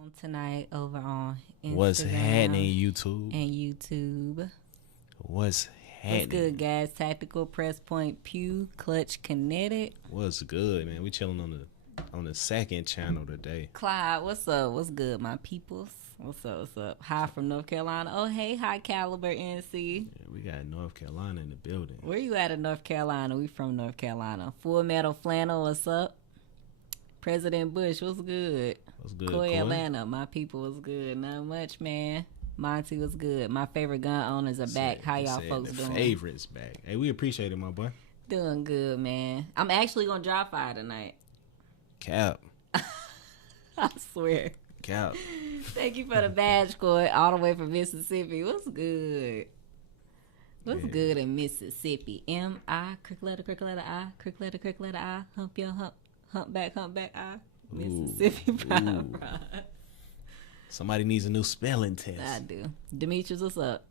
on tonight over on Instagram What's happening, YouTube? and YouTube. What's happening? What's good, guys? Tactical Press Point Pew Clutch Kinetic. What's good, man? We chilling on the second channel today. Clyde, what's up? What's good, my peoples? What's up? What's up? Hi from North Carolina. Oh, hey, High Caliber NC. Yeah, we got North Carolina in the building. Where you at in North Carolina? We from North Carolina. Full Metal Flannel, what's up? President Bush, what's good? What's good, Coy Coy? Atlanta, my people was good. Not much, man. Monty was good. My favorite gun owners are back. How y'all folks the doing? favorites back. Hey, we appreciate it, my boy. Doing good, man. I'm actually gonna drop fire tonight. Cap. I swear. Cap. Thank you for the badge, Coy, all the way from Mississippi. What's good? What's Yeah. good in Mississippi? M-I, crick letter I, crick letter I, hump your hump back I. Mississippi Ooh. Somebody needs a new spelling test. I do. Demetrius, what's up?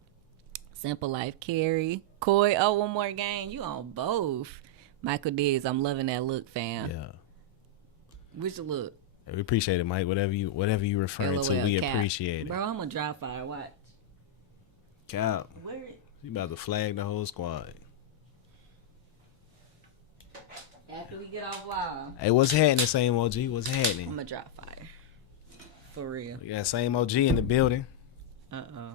Simple Life, Carrie. Coy, oh, one more game. You on both. Michael Diggs, I'm loving that look, fam. Yeah. Which look? Hey, we appreciate it, Mike. Whatever you referring to, LOL, we cap. appreciate it. Bro, I'm gonna drop fire. Watch. Cap. Where? You about to flag the whole squad. After we get off live, Hey, what's happening, same OG? What's I'm happening? gonna drop fire. For real. We got same OG in the building. I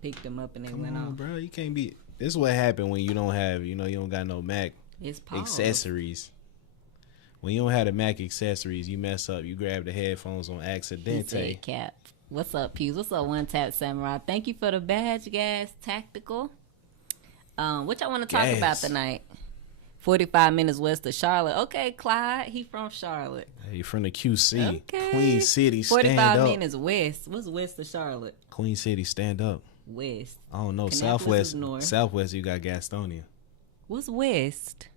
picked them up and they Come went on, off. bro. You can't be. This is what happened when you don't have, you don't got no Mac It's paused. accessories. When you don't have the Mac accessories, you mess up. You grab the headphones on He accidente. said cap. What's up, Pews? What's up, One Tap Samurai? Thank you for the badge, guys. Tactical. What y'all want to talk Gas. about tonight? 45 minutes west of Charlotte. Okay, Clyde. He from Charlotte. Hey, from the QC, Okay. Queen City, stand 45 up. minutes west. What's west of Charlotte? Queen City, stand up. West. I don't know. Kannapolis Southwest, is north. Southwest, you got Gastonia. What's west?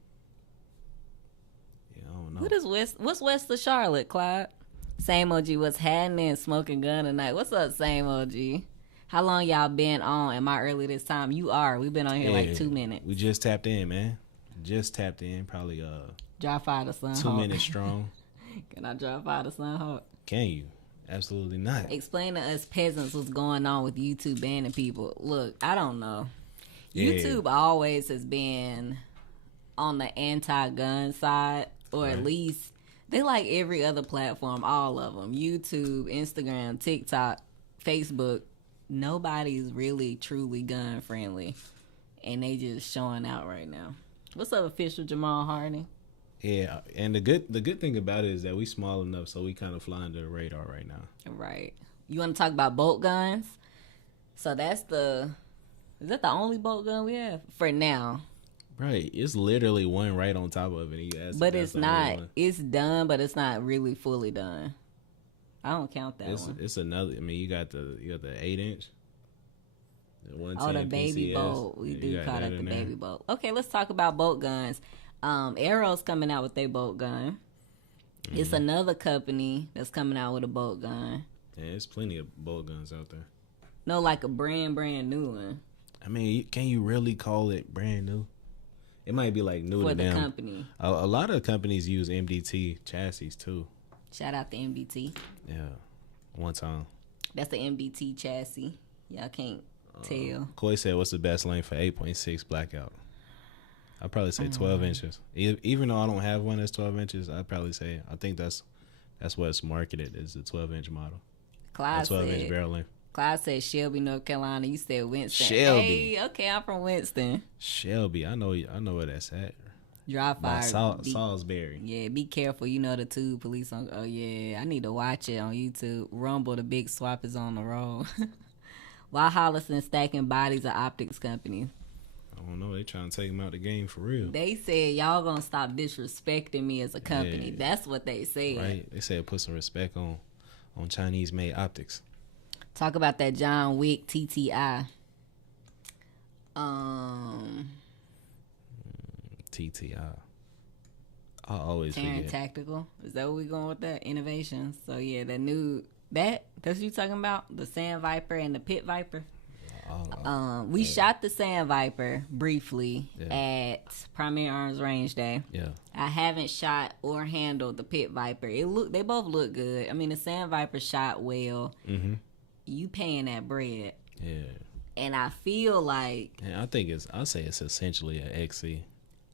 Yeah, I don't know. What is west? What's west of Charlotte, Clyde? Same OG. What's happening? Smoking gun tonight. What's up, same OG? How long y'all been on? Am I early this time? You are. We've been on here like 2 minutes. We just tapped in, man. Just tapped in. Probably Drop fire to Sun 2 Hawk. minutes strong. Can I drop fire to Sun Hawk? Can you? Absolutely not. Explain to us peasants what's going on with YouTube banning people. Look, I don't know. Yeah. YouTube always has been on the anti-gun side, or at Right. least they like every other platform, all of them. YouTube, Instagram, TikTok, Facebook. Nobody's really truly gun friendly, and they just showing out right now. What's up, official Jamal Harding? Yeah, and the good thing about it is that we small enough, so we kind of fly under the radar right now. Right. You want to talk about bolt guns? So is that the only bolt gun we have for now? Right, it's literally one right on top of it. And you ask But if it's that's the only not. one. It's done, but it's not really fully done. I don't count that one. It's another. I mean, you got the 8-inch. The 110 Oh, the baby PCS. bolt. We Yeah, you do got call that that the in there. baby bolt. Okay, let's talk about bolt guns. Arrow's coming out with their bolt gun. It's Mm-hmm. another company that's coming out with a bolt gun. Yeah, there's plenty of bolt guns out there. No, like a brand new one I mean, can you really call it brand new? It might be like new for to the them. company. A lot of companies use MDT chassis too. Shout out to MBT. Yeah, one time. That's the MBT chassis. Y'all can't tell. Coy said, "What's the best length for 8.6 blackout?" I'd probably say 12 Mm. inches. Even though I don't have one that's 12 inches, I'd probably say I think that's what's marketed is the 12-inch model. Clyde 12-inch said, barrel length. Clyde said Shelby, North Carolina. You said Winston. Shelby. Hey, okay, I'm from Winston. Shelby, I know where that's at. Dry By fire. Salisbury. Yeah, be careful. You know the tube police on. Oh yeah, I need to watch it on YouTube. Rumble, the big swap is on the road. While Hollison stacking bodies of optics companies. I don't know. They trying to take him out the game for real. They said y'all gonna stop disrespecting me as a company. Yeah. That's what they said. Right? They said put some respect on Chinese-made optics. Talk about that John Wick TTI. TTI. I always Terran forget. Tactical. Is that what we going with that? Innovations. So yeah, that's what you talking about? The Sand Viper and the Pit Viper? We shot the Sand Viper briefly Yeah. at Premier Arms Range Day. Yeah. I haven't shot or handled the Pit Viper. They both look good. I mean, the Sand Viper shot well. Mm-hmm. You paying that bread, Yeah. and I feel like And I'll say it's essentially an XC.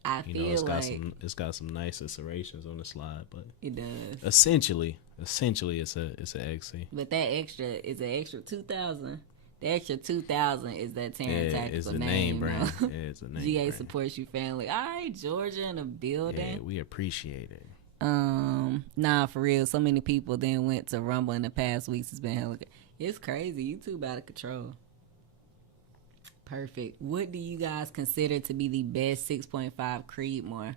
I You feel know, like it's got some nice serrations on the slide, but it does. essentially it's an XC. But that extra is an extra 2,000. The extra 2,000 is that Terran Tactical it's the name brand. though. Yeah, it's a name GA brand. supports you family. All right, Georgia in the building. Yeah, we appreciate it. Nah, for real. So many people then went to Rumble in the past weeks. It's been hella. It's crazy. YouTube out of control. Perfect. What do you guys consider to be the best 6.5 Creedmoor?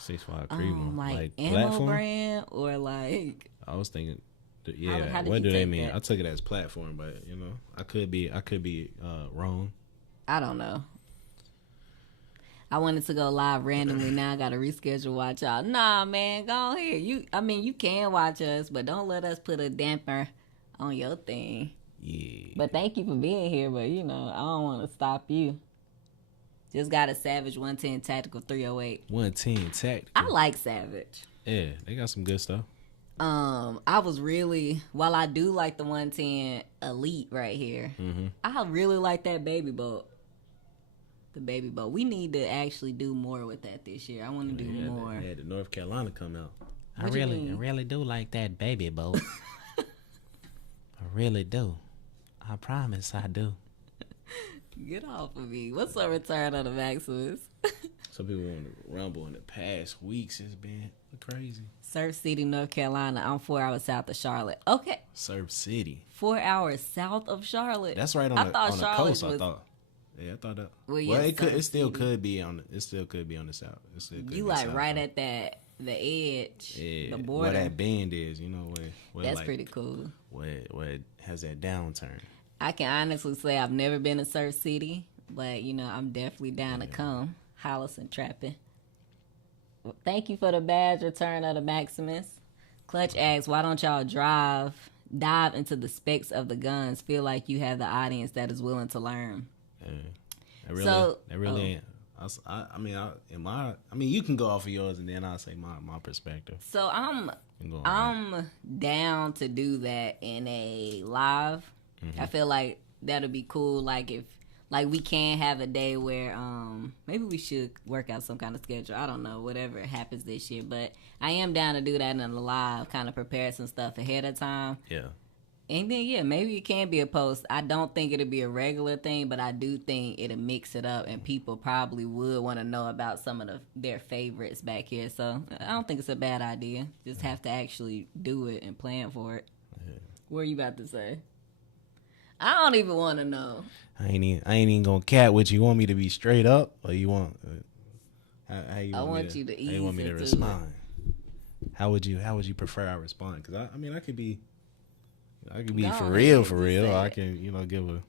6.5 Creedmoor, like ammo platform. brand or like I was thinking, how yeah. did What you do they take mean? that? I took it as platform, but you know, I could be wrong. I don't know. I wanted to go live randomly. Now I got to reschedule. Watch out. Nah, man, go ahead. You can watch us, but don't let us put a damper on your thing. Yeah. But thank you for being here. But I don't want to stop you. Just got a Savage 110 Tactical 308. 110 Tactical. I like Savage. Yeah, they got some good stuff. I was really, while I do like the 110 Elite right here, I really like that baby boat. The baby boat. We need to actually do more with that this year. I want to do more. They had the North Carolina come out. I really do like that baby boat. I really do. I promise I do. Get off of me. What's the return on the Maximus? Some people on the Rumble in the past weeks has been crazy. Surf City, North Carolina. I'm 4 hours south of Charlotte. Okay. Surf City. 4 hours south of Charlotte. That's right on the coast. I thought. Yeah, I thought that. Well, it still could be on the south. It still could you be like south, right though. at the edge, Yeah, the border. where that bend is, where That's like, pretty cool. Where it has that downturn. I can honestly say I've never been to Surf City, but I'm definitely down to come. Hollison trapping. Well, thank you for the badge return of the Maximus. Clutch asks, why don't y'all dive into the specs of the guns? Feel like you have the audience that is willing to learn. Yeah. That really ain't. I mean, you can go off of yours and then I'll say my perspective. So I'm down to do that in a live. I feel like that'll be cool. Like if we can have a day where maybe we should work out some kind of schedule. I don't know, whatever happens this year. But I am down to do that in a live, kind of prepare some stuff ahead of time. Yeah. And then, maybe it can be a post. I don't think it'll be a regular thing, but I do think it'll mix it up, and people probably would want to know about some of their favorites back here. So I don't think it's a bad idea. Just have to actually do it and plan for it. Yeah. What are you about to say? I don't even want to know. I ain't even gonna cat with you. You want me to be straight up, or you want? How you want you to ease How you want me to respond? How would you prefer I respond? Because I could be for real. Or I can give a.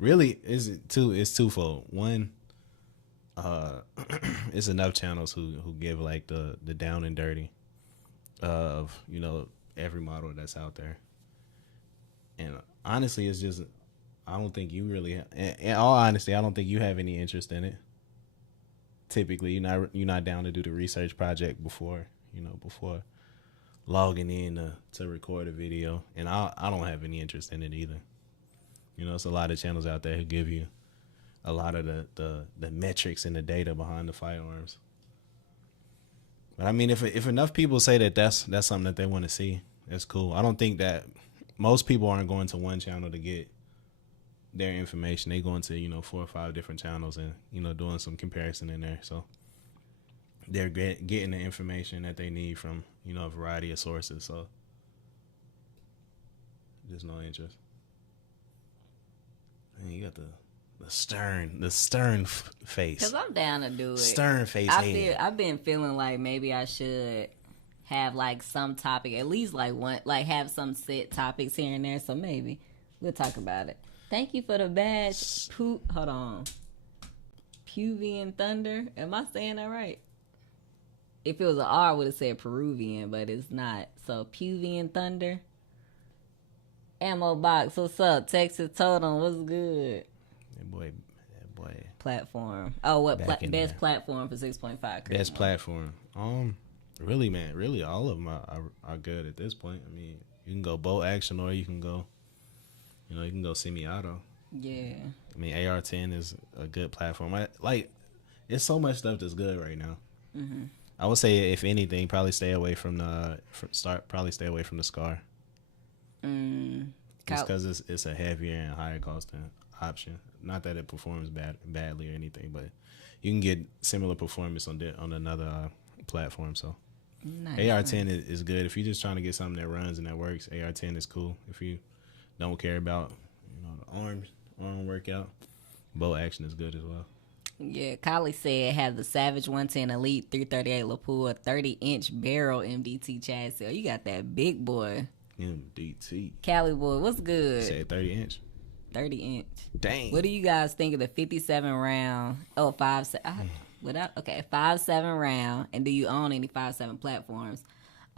Really, it's twofold. One, it's enough channels who give like the down and dirty of every model that's out there. And honestly, it's just I don't think you really. In all honesty, I don't think you have any interest in it. Typically, you're not down to do the research project before logging in to record a video, and I don't have any interest in it either. It's a lot of channels out there who give you a lot of the metrics and the data behind the firearms. But I mean, if enough people say that's something that they want to see, that's cool. I don't think that most people aren't going to one channel to get their information. They go into 4 or 5 different channels and doing some comparison in there. So they're getting the information that they need from a variety of sources. So there's no interest. And you got the stern face. Because I'm down to do it. Stern face. I've been feeling like maybe I should have like some topic, at least like one, like have some set topics here and there. So maybe we'll talk about it. Thank you for the badge. Hold on. Peruvian Thunder. Am I saying that right? If it was an R, I would have said Peruvian, but it's not. So Peruvian Thunder. Ammo Box, what's up? Texas Totem, what's good? That boy. Platform. Oh, what best there. platform for 6.5? Best platform. Really, man, really, all of them are good at this point. I mean, you can go bolt action, or you can go, you can go semi-auto. Yeah. I mean, AR-10 is a good platform. It's so much stuff that's good right now. Mm-hmm. I would say, if anything, probably stay away from the SCAR. Just because it's a heavier and higher costing option. Not that it performs badly or anything, but you can get similar performance on another platform. So nice, AR-10 is good if you're just trying to get something that runs and that works. AR-10 is cool. If you don't care about the arm workout, bolt action is good as well. Yeah, Kylie said had the Savage 110 Elite 338 Lapua 30-inch barrel MDT chassis. You got that big boy. MDT. Cali boy, what's good? Say 30-inch. 30-inch. Dang. What do you guys think of the 57 round? Oh, 5.7 round. And do you own any 5.7 platforms?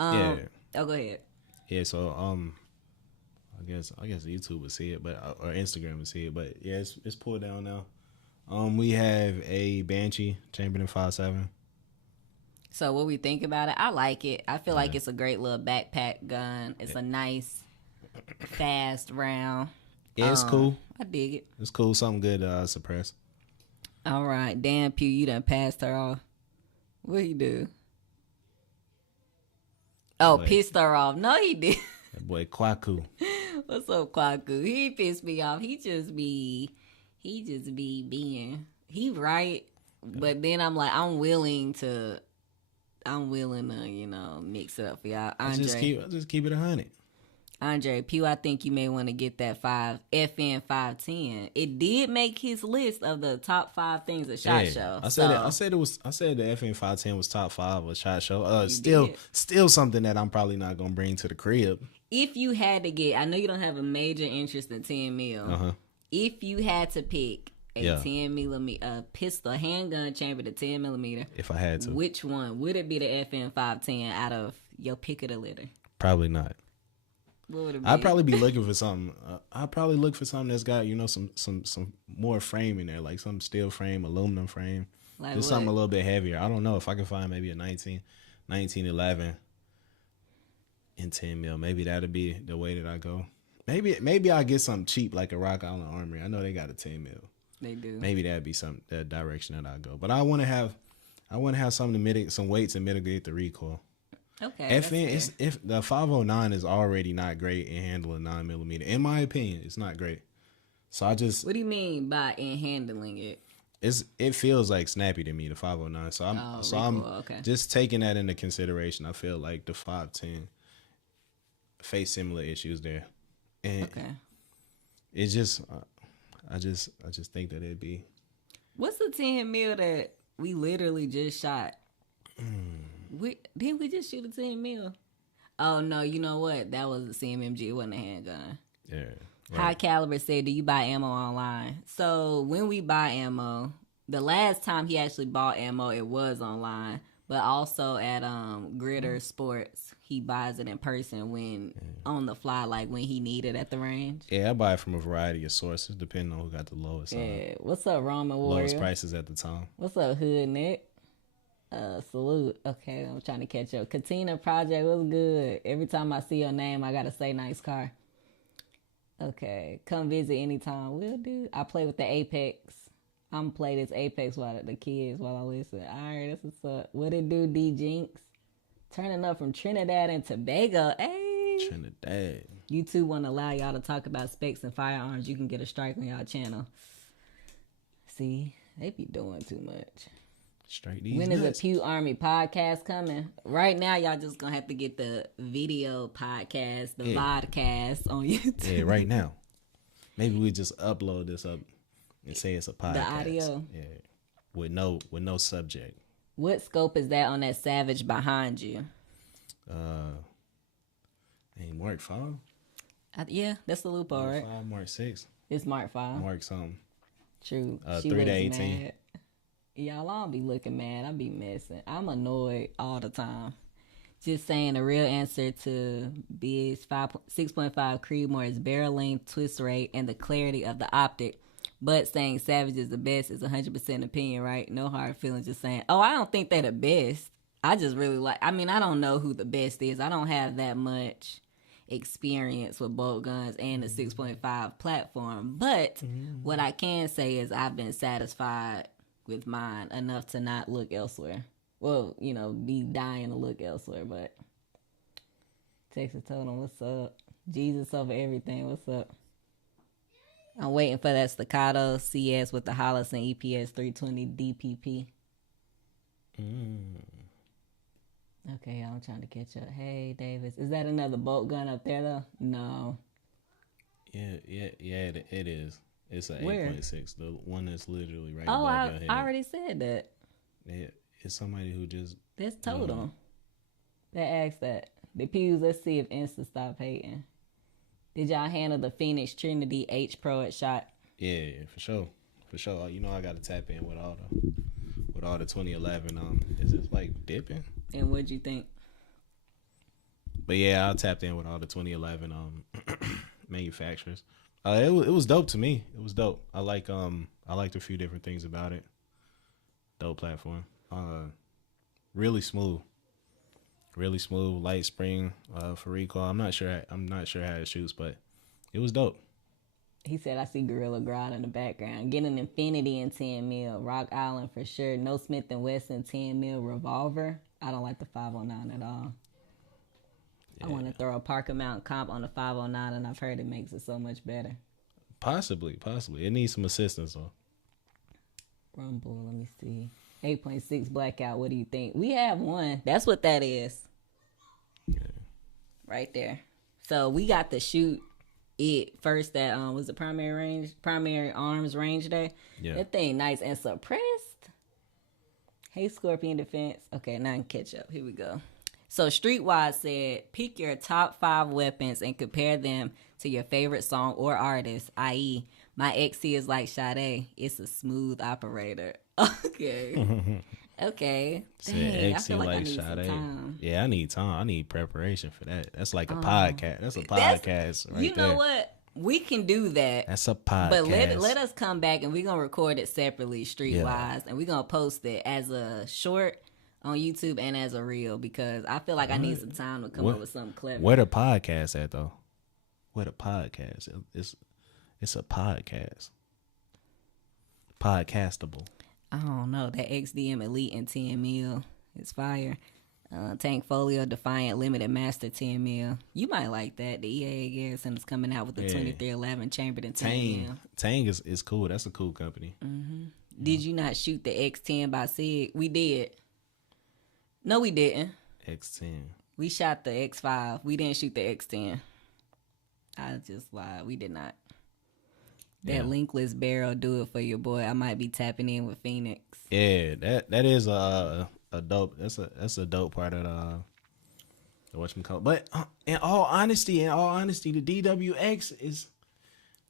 Yeah. Oh, go ahead. Yeah. So I guess YouTube would see it, or Instagram would see it, but yeah, it's pulled down now. We have a Banshee Chamberlain 5.7. So what we think about it, I like it. I feel like it's a great little backpack gun. It's a nice, fast round. Yeah, it's cool. I dig it. It's cool. Something good to suppress. All right. Damn, Pew, you done passed her off. What you do? Oh, pissed her off. No, he did. That boy Kwaku. What's up, Kwaku? He pissed me off. He just be being. He right, but then I'm like, I'm willing to, mix it up for y'all. Andre, I'll just keep it 100. Andre Pew, I think you may want to get that FN 510. It did make his list of the top 5 things at SHOT Show. I said the FN 510 was top 5 of SHOT Show. Still something that I'm probably not gonna bring to the crib. If you had to get, I know you don't have a major interest in 10 mil. If you had to pick a 10 millimeter pistol handgun chamber to 10 millimeter, if I had to, which one would it be? The FN 510 out of your pick of the litter? Probably not. What would it be? I'd probably be looking for something. I'd probably look for something that's got some more frame in there, like some steel frame, aluminum frame, like just something a little bit heavier. I don't know if I can find maybe a 1911 in 10 mil. Maybe that'd be the way that I go. Maybe I'll get something cheap like a Rock Island Armory. I know they got a 10 mil. They do. Maybe that'd be that direction that I go. But I want to have something to mitigate some weights and mitigate the recoil. Okay. If the 509 is already not great in handling 9mm, in my opinion, it's not great. So I just. What do you mean by in handling it? It feels like snappy to me, the 509. So I'm just taking that into consideration. I feel like the 510 face similar issues there, and it's just I just think that it'd be. What's the 10 mil that we literally just shot? Didn't we just shoot a 10 mil? Oh no, you know what? That was a CMMG. It wasn't a handgun. Yeah. Right. High Caliber said, "Do you buy ammo online?" So when we buy ammo, the last time he actually bought ammo, it was online, but also at Gritter Sports, he buys it in person when on the fly, like when he need it at the range. Yeah, I buy it from a variety of sources, depending on who got the lowest. What's up, Ramen Warrior? Lowest prices at the time. What's up, Hood Nick? Salute. Okay, I'm trying to catch up. Katina Project was good. Every time I see your name, I gotta say nice car. Okay, come visit anytime. Will do. I play with the Apex. I'm play this Apex while the kids while I listen. All right, that's what's up. What it do, D Jinx? Turning up from Trinidad and Tobago. Hey, Trinidad. YouTube want to allow y'all to talk about specs and firearms. You can get a strike on y'all channel. See, they be doing too much. Straight these when nuts. Is a Pew Army podcast coming? Right now, y'all just gonna have to get the video podcast, the vodcast on YouTube. Yeah, right now. Maybe we just upload this up and say it's a podcast. The audio. Yeah, with no subject. What scope is that on that Savage behind you? Mark 5? Yeah, that's the Lupo, right? 5, Mark 6. It's Mark 5. Mark something. True. 3 to 18. Mad. Y'all, I don't be looking mad. I be messing. I'm annoyed all the time. Just saying the real answer to B's 6.5 Creedmoor is barrel length, twist rate, and the clarity of the optic. But saying Savage is the best is 100% opinion, right? No hard feelings. Just saying, oh, I don't think they're the best. I just really like, I mean, I don't know who the best is. I don't have that much experience with bolt guns and the 6.5 platform. But what I can say is I've been satisfied with mine enough to not look elsewhere. Well, you know, be dying to look elsewhere, but Texas Totem, what's up? Jesus over everything, what's up? I'm waiting for that staccato CS with the Hollison EPS 320 DPP. Okay, I'm trying to catch up. Hey, Davis. Is that another bolt gun up there, though? No. Yeah, it is. It's an Where? 8.6, the one that's literally right Oh, above your head. I already said that. Yeah, it's somebody who just... That's Totem. That asked that. The Pews, let's see if Insta stop hating. Did y'all handle the Phoenix Trinity H Pro at SHOT? Yeah, for sure. For sure. You know I got to tap in with all the 2011. Is it like dipping? And what'd you think? But yeah, I tapped in with all the 2011 manufacturers. It was dope to me. It was dope. I liked a few different things about it. Dope platform. Really smooth, light spring for recoil. I'm not sure how it shoots, but it was dope. He said, I see Gorilla Grodd in the background. Get an Infinity in 10 mil. Rock Island for sure. No Smith & Wesson 10 mil revolver. I don't like the 509 at all. Yeah. I want to throw a Parker Mount comp on the 509, and I've heard it makes it so much better. Possibly. It needs some assistance, though. Rumble, let me see. 8.6 blackout, what do you think? We have one. That's what that is. Yeah. Right there. So we got to shoot it first at was the primary arms range day. Yeah. That thing nice and suppressed. Hey, Scorpion Defense. Okay, now I can catch up. Here we go. So Streetwise said, pick your top 5 weapons and compare them to your favorite song or artist, i.e., my XC is like Sade. It's a smooth operator. Okay. Okay. Dang, I feel like I need some time. Yeah, I need time. I need preparation for that. That's like a podcast. That's a podcast right there. You know what? We can do that. That's a podcast. But let us come back and we're going to record it separately, Streetwise, and we're going to post it as a short on YouTube and as a reel because I feel like I need some time to come up with something clever. Where the podcast at, though? Where the podcast? It's a podcast. Podcastable. I don't know. That XDM Elite and 10 mil is fire. Tank Folio Defiant Limited Master 10 mil. You might like that. The EA Garrison is coming out with the 2311 chambered in 10 mil. Tang is cool. That's a cool company. Mm-hmm. Did you not shoot the X10 by Sig? We did. No, we didn't. X10. We shot the X5. We didn't shoot the X10. I just lied. We did not. That linkless barrel do it for your boy. I might be tapping in with Phoenix. Yeah, that is a dope. That's a dope part of the whatchamacallit. But in all honesty, the DWX is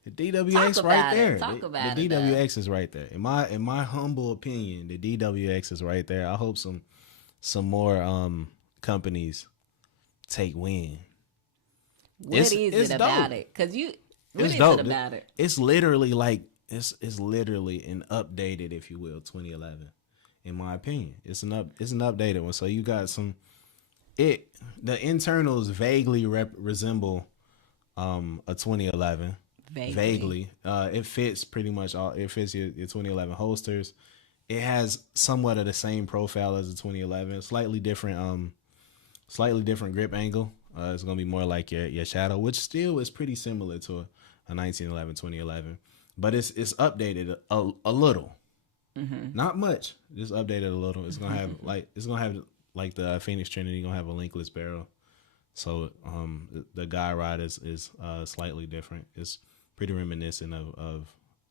the DWX right there. The DWX is right there. In my humble opinion, the DWX is right there. I hope some more companies take win. What is it about it? Because you. What is it about it? It's literally like it's literally an updated, if you will, 2011. In my opinion, it's an updated one. So you got the internals vaguely resemble a 2011. Vaguely. It fits pretty much all. It fits your 2011 holsters. It has somewhat of the same profile as the 2011. Slightly different grip angle. It's gonna be more like your Shadow, which still is pretty similar to a 1911, 2011, but it's updated a little, not much. Just updated a little. It's gonna have like the Phoenix Trinity gonna have a linkless barrel, so the guide rod is slightly different. It's pretty reminiscent of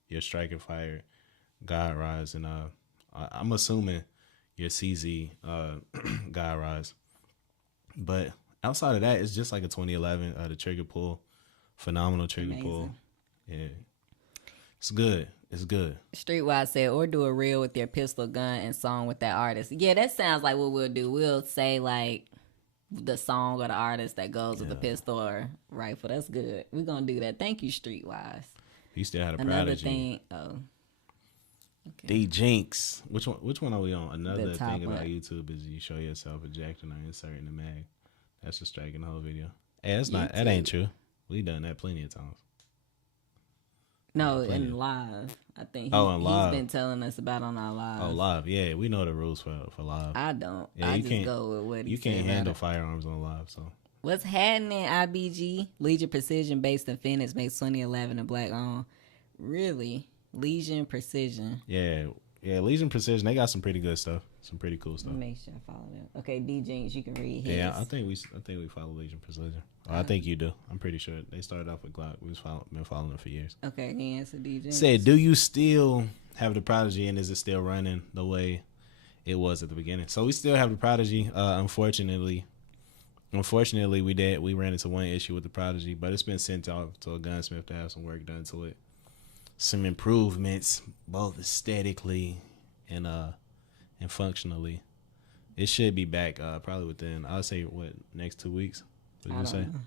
your Striker Fire guide rods, and I'm assuming your CZ guide rods, but outside of that, it's just like a 2011. The trigger pull, phenomenal trigger pull. Yeah, it's good. It's good. Streetwise said, or do a reel with your pistol gun and song with that artist. Yeah, that sounds like what we'll do. We'll say like the song or the artist that goes with the pistol or rifle. That's good. We're gonna do that. Thank you, Streetwise. He still had a Another Prodigy. thing. Oh, okay. D Jinx. Which one are we on? Another The top thing about one. YouTube is you show yourself ejecting or inserting the mag. That's a strike in the whole video. Hey, that's not. That ain't true. We done that plenty of times. No, in live. I think in live. He's been telling us about on our live. Oh, live. Yeah, we know the rules for live. I don't. Yeah, I you just can't go with what he You can't said handle about it. firearms on live. So What's happening? IBG Legion Precision based in Phoenix makes 2011 and black on. Really, Legion Precision. yeah, Legion Precision. They got some pretty good stuff. Some pretty cool stuff. Make sure I follow them. Okay, D Jinx, you can read his. Yeah, I think we follow Legion Precision. I think you do. I'm pretty sure they started off with Glock. Been following them for years. Okay, he answered D Jinx. Said, do you still have the Prodigy, and is it still running the way it was at the beginning? So we still have the Prodigy. Unfortunately, we ran into one issue with the Prodigy, but it's been sent off to a gunsmith to have some work done to it. Some improvements, both aesthetically and functionally. It should be back probably within, I'll say, next 2 weeks? What did you say? Know.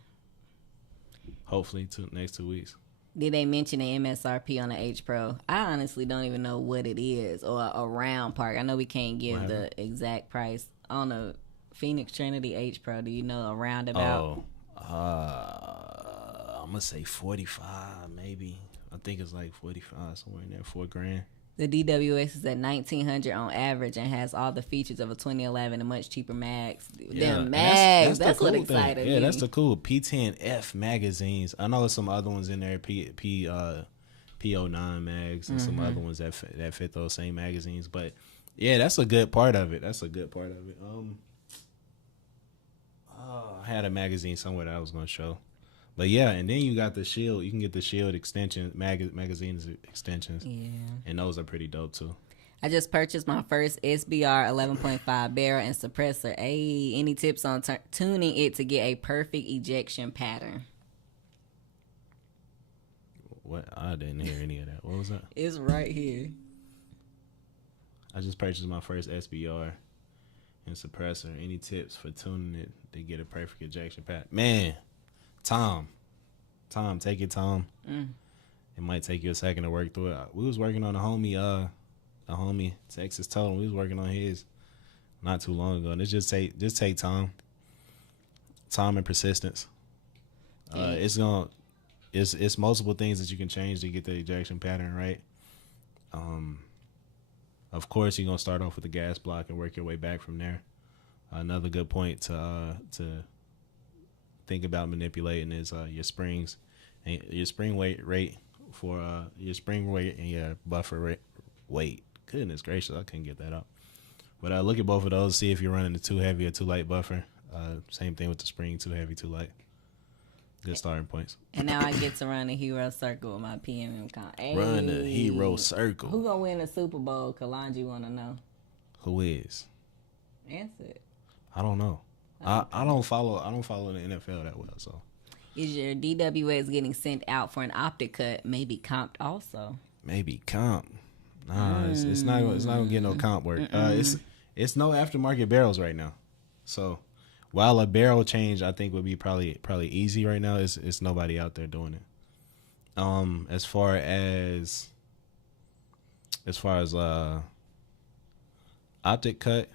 Hopefully, next 2 weeks. Did they mention the MSRP on the H Pro? I honestly don't even know what it is, or a round part. I know we can't give the exact price on the Phoenix Trinity H Pro. Do you know a roundabout? I'm gonna say 45, maybe. I think it's like 45, somewhere in there, $4,000. The DWX is at $1,900 on average and has all the features of a 2011 and much cheaper mags. Them mags, that's what excited me. Yeah, that's the cool P10F magazines. I know there's some other ones in there, P09 mags, and some other ones that fit those same magazines. But yeah, that's a good part of it. I had a magazine somewhere that I was gonna show. But yeah, and then you got the Shield. You can get the Shield extension magazines extensions. Yeah. And those are pretty dope too. I just purchased my first SBR 11.5 barrel and suppressor. Hey, any tips on tuning it to get a perfect ejection pattern? What? I didn't hear any of that. What was that? It's right here. I just purchased my first SBR and suppressor. Any tips for tuning it to get a perfect ejection pattern? Man. Tom, take it, Tom. It might take you a second to work through it. We was working on the homie Texas Totem. We was working on his not too long ago, and it's just take time and persistence. It's multiple things that you can change to get the ejection pattern right. Of course, you're gonna start off with the gas block and work your way back from there. Another good point to think about manipulating is your springs and your spring rate for your spring weight and your buffer weight. Goodness gracious, I couldn't get that up. But look at both of those, see if you're running a too heavy or too light buffer. Same thing with the spring, too heavy, too light. Good starting points. And now I get to run the hero circle with my PMM comp. Hey, Run the hero circle. Who gonna win the Super Bowl? Kalanji wanna know. Who is? Answer it. I don't know. I don't follow the NFL that well, so. Is your DWX getting sent out for an optic cut? Maybe comped also. Maybe comp. Nah, it's not gonna get no comp work. It's no aftermarket barrels right now. So while a barrel change I think would be probably easy right now, it's nobody out there doing it. As far as optic cut.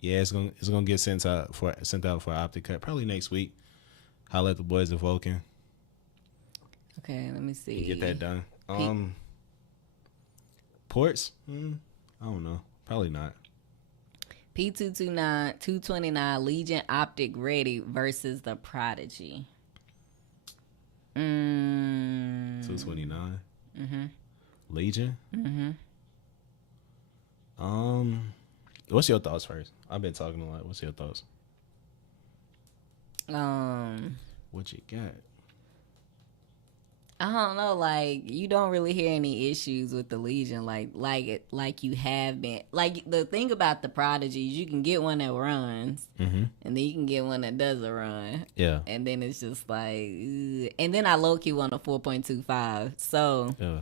Yeah, it's gonna get sent out for optic cut probably next week. Holla at the boys at Vulcan. Okay, let me see. Get that done. Ports? I don't know. Probably not. P229, 229 Legion optic ready versus the Prodigy. 229. Legion. What's your thoughts first? I've been talking a lot. What's your thoughts? What you got? I don't know. Like, you don't really hear any issues with the Legion, like you have been. Like, the thing about the Prodigy is you can get one that runs, and then you can get one that doesn't run. Yeah. And then it's just like, ugh. And then I low key want a 4.25. So Yeah.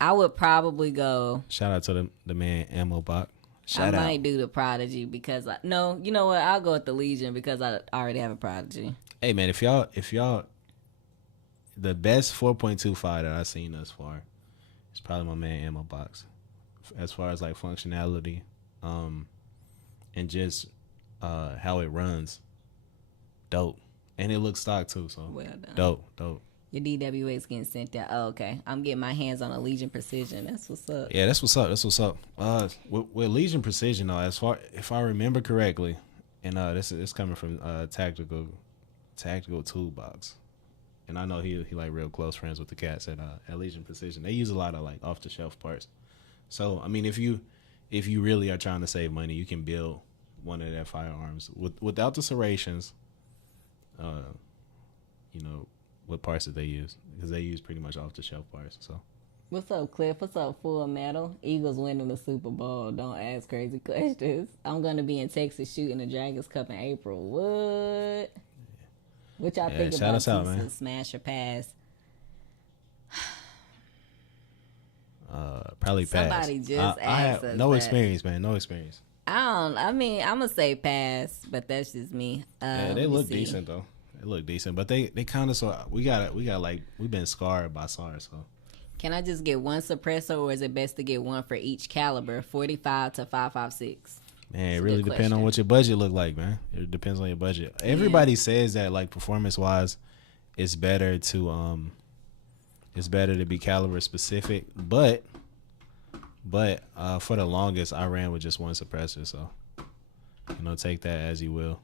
I would probably go. Shout out to the man Ammo Bach. Shout I out. might do the Prodigy because no, you know what? I'll go with the Legion because I already have a Prodigy. Hey man, if y'all, the best 4.25 that I've seen thus far is probably my man Ammo Box. As far as like functionality, and just how it runs, dope, and it looks stock too. So Well done. dope. Your DWA's getting sent out. Oh, okay. I'm getting my hands on a Legion Precision. That's what's up. Yeah, that's what's up. With Legion Precision though, as far if I remember correctly, and this is coming from tactical toolbox, and I know he like real close friends with the cats at Legion Precision. They use a lot of like off the shelf parts. So I mean, if you really are trying to save money, you can build one of their firearms without the serrations. You know what parts that they use, because they use pretty much off the shelf parts. So What's up, Cliff? What's up, Full Metal? Eagles winning the Super Bowl. Don't ask crazy questions. I'm going to be in Texas shooting the Dragons Cup in April. What? What y'all think shout about us out, Tisa man. smash or pass? probably pass. Somebody just I asked have us no that. experience, man. No experience. I mean, I'm going to say pass, but that's just me. Yeah, let they me look see. decent though. They look decent, but they kind of we got like we've been scarred by SARS. So Can I just get one suppressor, or is it best to get one for each caliber, 45 to 5.56? man, That's it a really good depends on question. what your budget look like, man. It depends on your budget. Everybody says that like performance wise, it's better to be caliber specific, but for the longest I ran with just one suppressor, so take that as you will.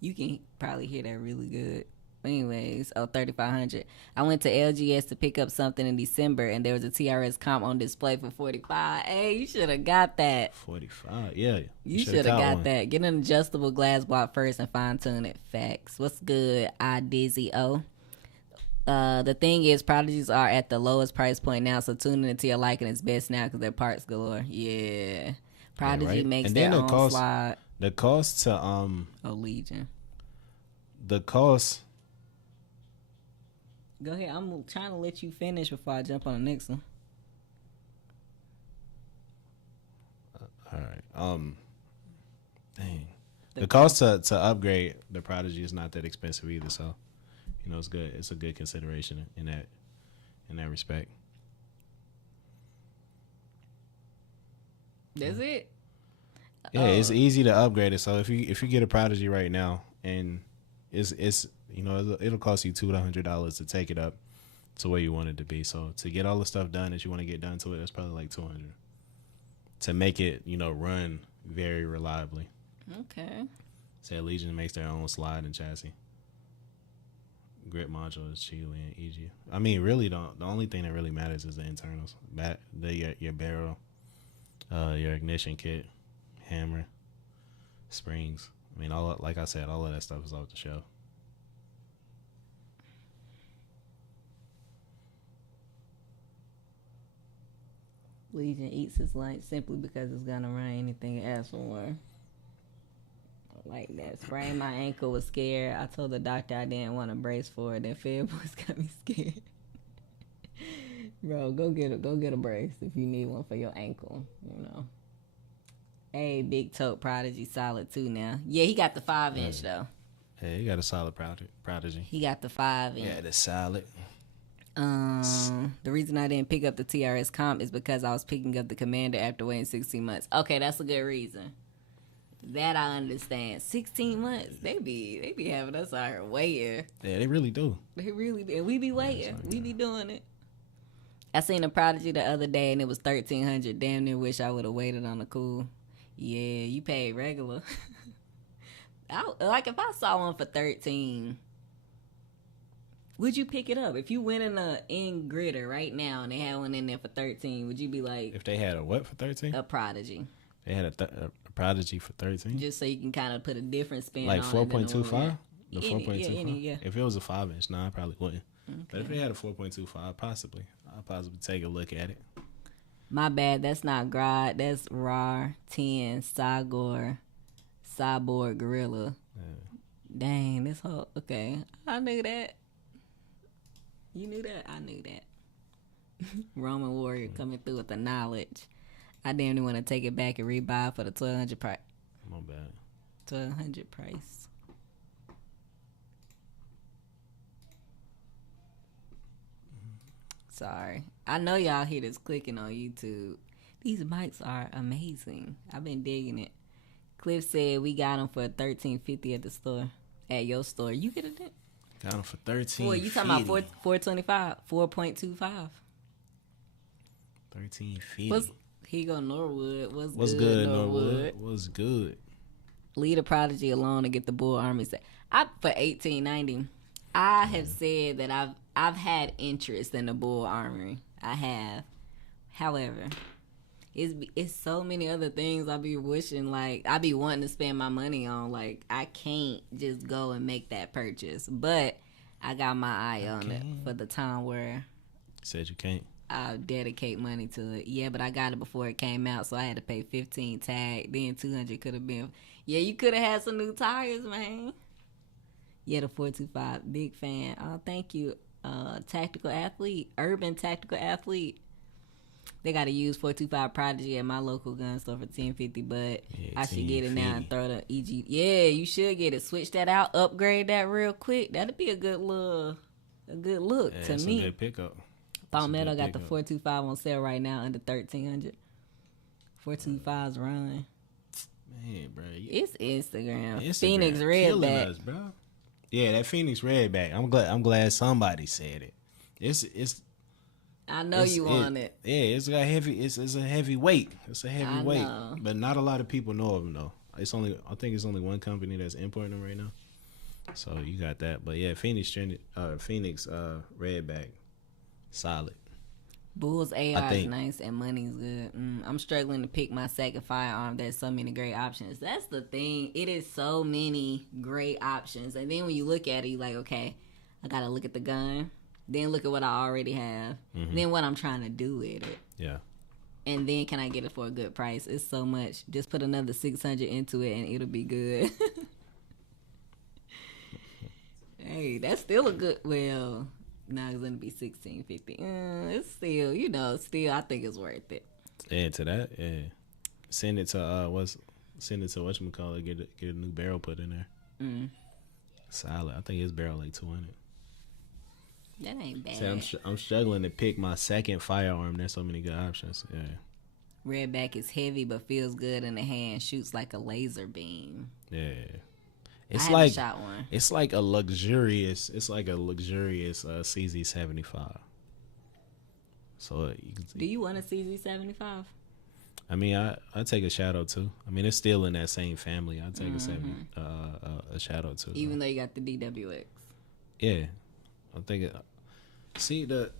You can probably hear that really good. Anyways, 3500. I went to LGS to pick up something in December, and there was a TRS comp on display for 45. Hey, you should have got that. 45, yeah. You should have got that. Get an adjustable glass block first and fine tune it. Facts. What's good? I Dizzy O. The thing is, Prodigies are at the lowest price point now, so tuning into your liking is best now because their parts galore. Yeah. Prodigy right. makes And their then own slide. The cost to Oh, Legion. the cost. Go ahead. I'm trying to let you finish before I jump on the next one. All right. Dang. The cost to upgrade the Prodigy is not that expensive either, so it's good. It's a good consideration in that respect. That's it. Yeah, it's easy to upgrade it. So if you get a Prodigy right now, and it's it'll cost you $200 to take it up to where you want it to be. So to get all the stuff done that you want to get done to it, that's probably like $200 to make it run very reliably. Okay. Say Legion makes their own slide and chassis. Grip module is Chile and EG. I mean, really, the only thing that really matters is the internals. Your barrel, your ignition kit, hammer, springs. I mean, like I said, all of that stuff is off the shelf. Legion eats his lunch simply because it's gonna run anything it asks for. Like that. Sprained my ankle, was scared. I told the doctor I didn't want a brace for it. That Fed Boys got me scared. Bro, go get a brace if you need one for your ankle. Hey, Big Tote Prodigy solid too now. Yeah, he got the 5-inch though. Hey, you got a solid Prodigy. He got the 5-inch. Yeah, that's solid. The reason I didn't pick up the TRS comp is because I was picking up the Commander after waiting 16 months. Okay, that's a good reason. That I understand. 16 months. They be having us out here waiting. Yeah, they really do. They really do. We be waiting. We be doing it. I seen a Prodigy the other day and it was $1,300. Damn near wish I would have waited on the cool. Yeah, you paid regular. Like if I saw one for 13, would you pick it up? If you went in Gritter right now and they had one in there for 13, would you be like? If they had a what for 13? A Prodigy. They had a Prodigy for 13. Just so you can kind of put a different spin like on 4.25. The Any, 4.25. yeah. If it was a 5-inch, I probably wouldn't. Okay. But if they had a 4.25, I'd possibly take a look at it. My bad. That's not Grod. That's RAR 10 Cyborg Gorilla. Yeah. Dang, this whole okay. I knew that. You knew that? I knew that. Roman Warrior coming through with the knowledge. I damn near want to take it back and rebuy for the $1,200 price. My bad. $1,200 price. Sorry. I know y'all hear this clicking on YouTube. These mics are amazing. I've been digging it. Cliff said we got them for $13.50 at the store. At your store. You get it? Got them for $13.50. Boy, you talking about 425, 4.25. $13.50. Here go Norwood. What's good, Norwood? What's good? Leave the Prodigy alone and get the Bull Army set. For $18.90. I have said that I've had interest in the Bull Armory. I have. However, it's so many other things I be wishing, like, I be wanting to spend my money on. Like, I can't just go and make that purchase. But I got my eye on it for the time where Said you can't. I dedicate money to it. Yeah, but I got it before it came out, so I had to pay $15 tag. Then $200 could have been. Yeah, you could have had some new tires, man. Yeah, the 425, big fan. Oh, thank you. Tactical athlete, urban tactical athlete. They got to use 425 Prodigy at my local gun store for $10.50, but yeah, I should get it now and throw the EG. Yeah, you should get it. Switch that out, upgrade that real quick. That'd be a good look yeah, to me. me. A good pickup. Palmetto got the 425 on sale right now under $1,300. 425's run. Man, bro, it's Instagram. Phoenix Redback, us, bro. Yeah, that Phoenix Redback. I'm glad somebody said it. It's. I know you want it. Yeah, it's got heavy. It's a heavy weight. It's a heavy weight, know. But not a lot of people know of them though. I think it's only one company that's importing them right now. So you got that, but yeah, Phoenix Redback, solid. Bull's AR is nice and money's good. I'm struggling to pick my second firearm. There's so many great options. That's the thing. It is so many great options. And then when you look at it, you're like, okay, I got to look at the gun. Then look at what I already have. Mm-hmm. Then what I'm trying to do with it. Yeah. And then can I get it for a good price? It's so much. Just put another $600 into it and it'll be good. Hey, that's still a good, well... Now it's gonna be $16.50. It's still I think it's worth it. Yeah, to that, yeah. Send it to whatchamacallit, get a new barrel put in there. Solid. I think his barrel like $200. That ain't bad. See, I'm struggling to pick my second firearm. There's so many good options. Yeah. Redback is heavy but feels good in the hand. Shoots like a laser beam. Yeah. I haven't shot one. It's like a luxurious CZ75. So do you want a CZ75? I mean, I take a Shadow too. I mean, it's still in that same family. I take a Shadow too. Even though you got the DWX. Yeah, I think it. See the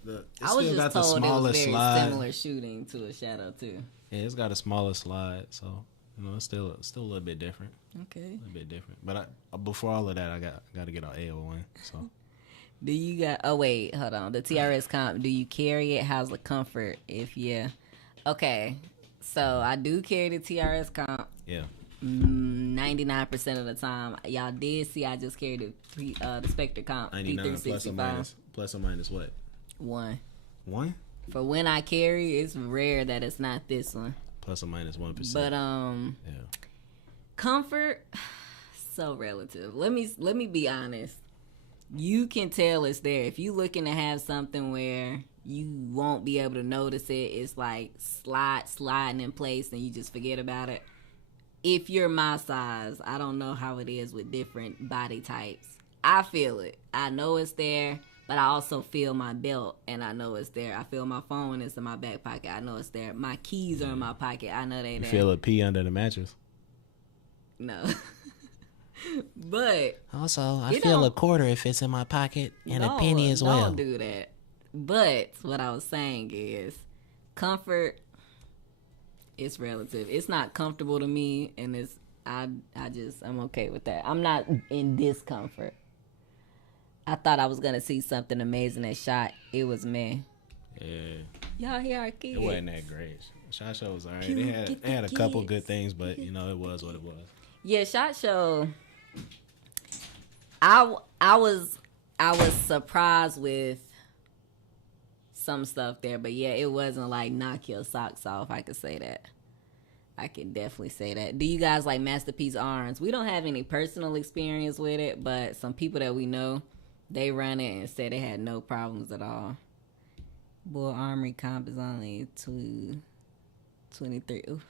I was just told it was very similar shooting to a Shadow too. Yeah, it's got a smaller slide, so. You know, it's still a little bit different. Okay. A little bit different. But before all of that, I got to get on AO1. So. Do you got... Oh, wait. Hold on. The TRS comp. Do you carry it? How's the comfort? If yeah. Okay. So, I do carry the TRS comp. Yeah. 99% of the time. Y'all did see I just carried the Spectre comp. 99 plus or minus what? 1. 1? For when I carry, it's rare that it's not this one. Plus or minus 1%. But yeah. Comfort, so relative. Let me be honest. You can tell it's there. If you looking to have something where you won't be able to notice it, it's like sliding in place and you just forget about it. If you're my size, I don't know how it is with different body types. I feel it. I know it's there. But I also feel my belt, and I know it's there. I feel my phone when it's in my back pocket. I know it's there. My keys are in my pocket. I know they there. You feel a pee under the mattress? No. But... Also, I feel a quarter if it's in my pocket, and a penny as well. Don't do that. But what I was saying is, comfort is relative. It's not comfortable to me, and I'm okay with that. I'm not in discomfort. I thought I was going to see something amazing at SHOT. It was me. Yeah. Y'all hear our kids. It wasn't that great. SHOT Show was all right. They had a couple good things, but, it was what it was. Yeah, SHOT Show, I was surprised with some stuff there. But yeah, it wasn't like knock your socks off. I could say that. I can definitely say that. Do you guys like Masterpiece Arms? We don't have any personal experience with it, but some people that we know, they run it and say they had no problems at all. Boy, Armory comp is only 223. Oof,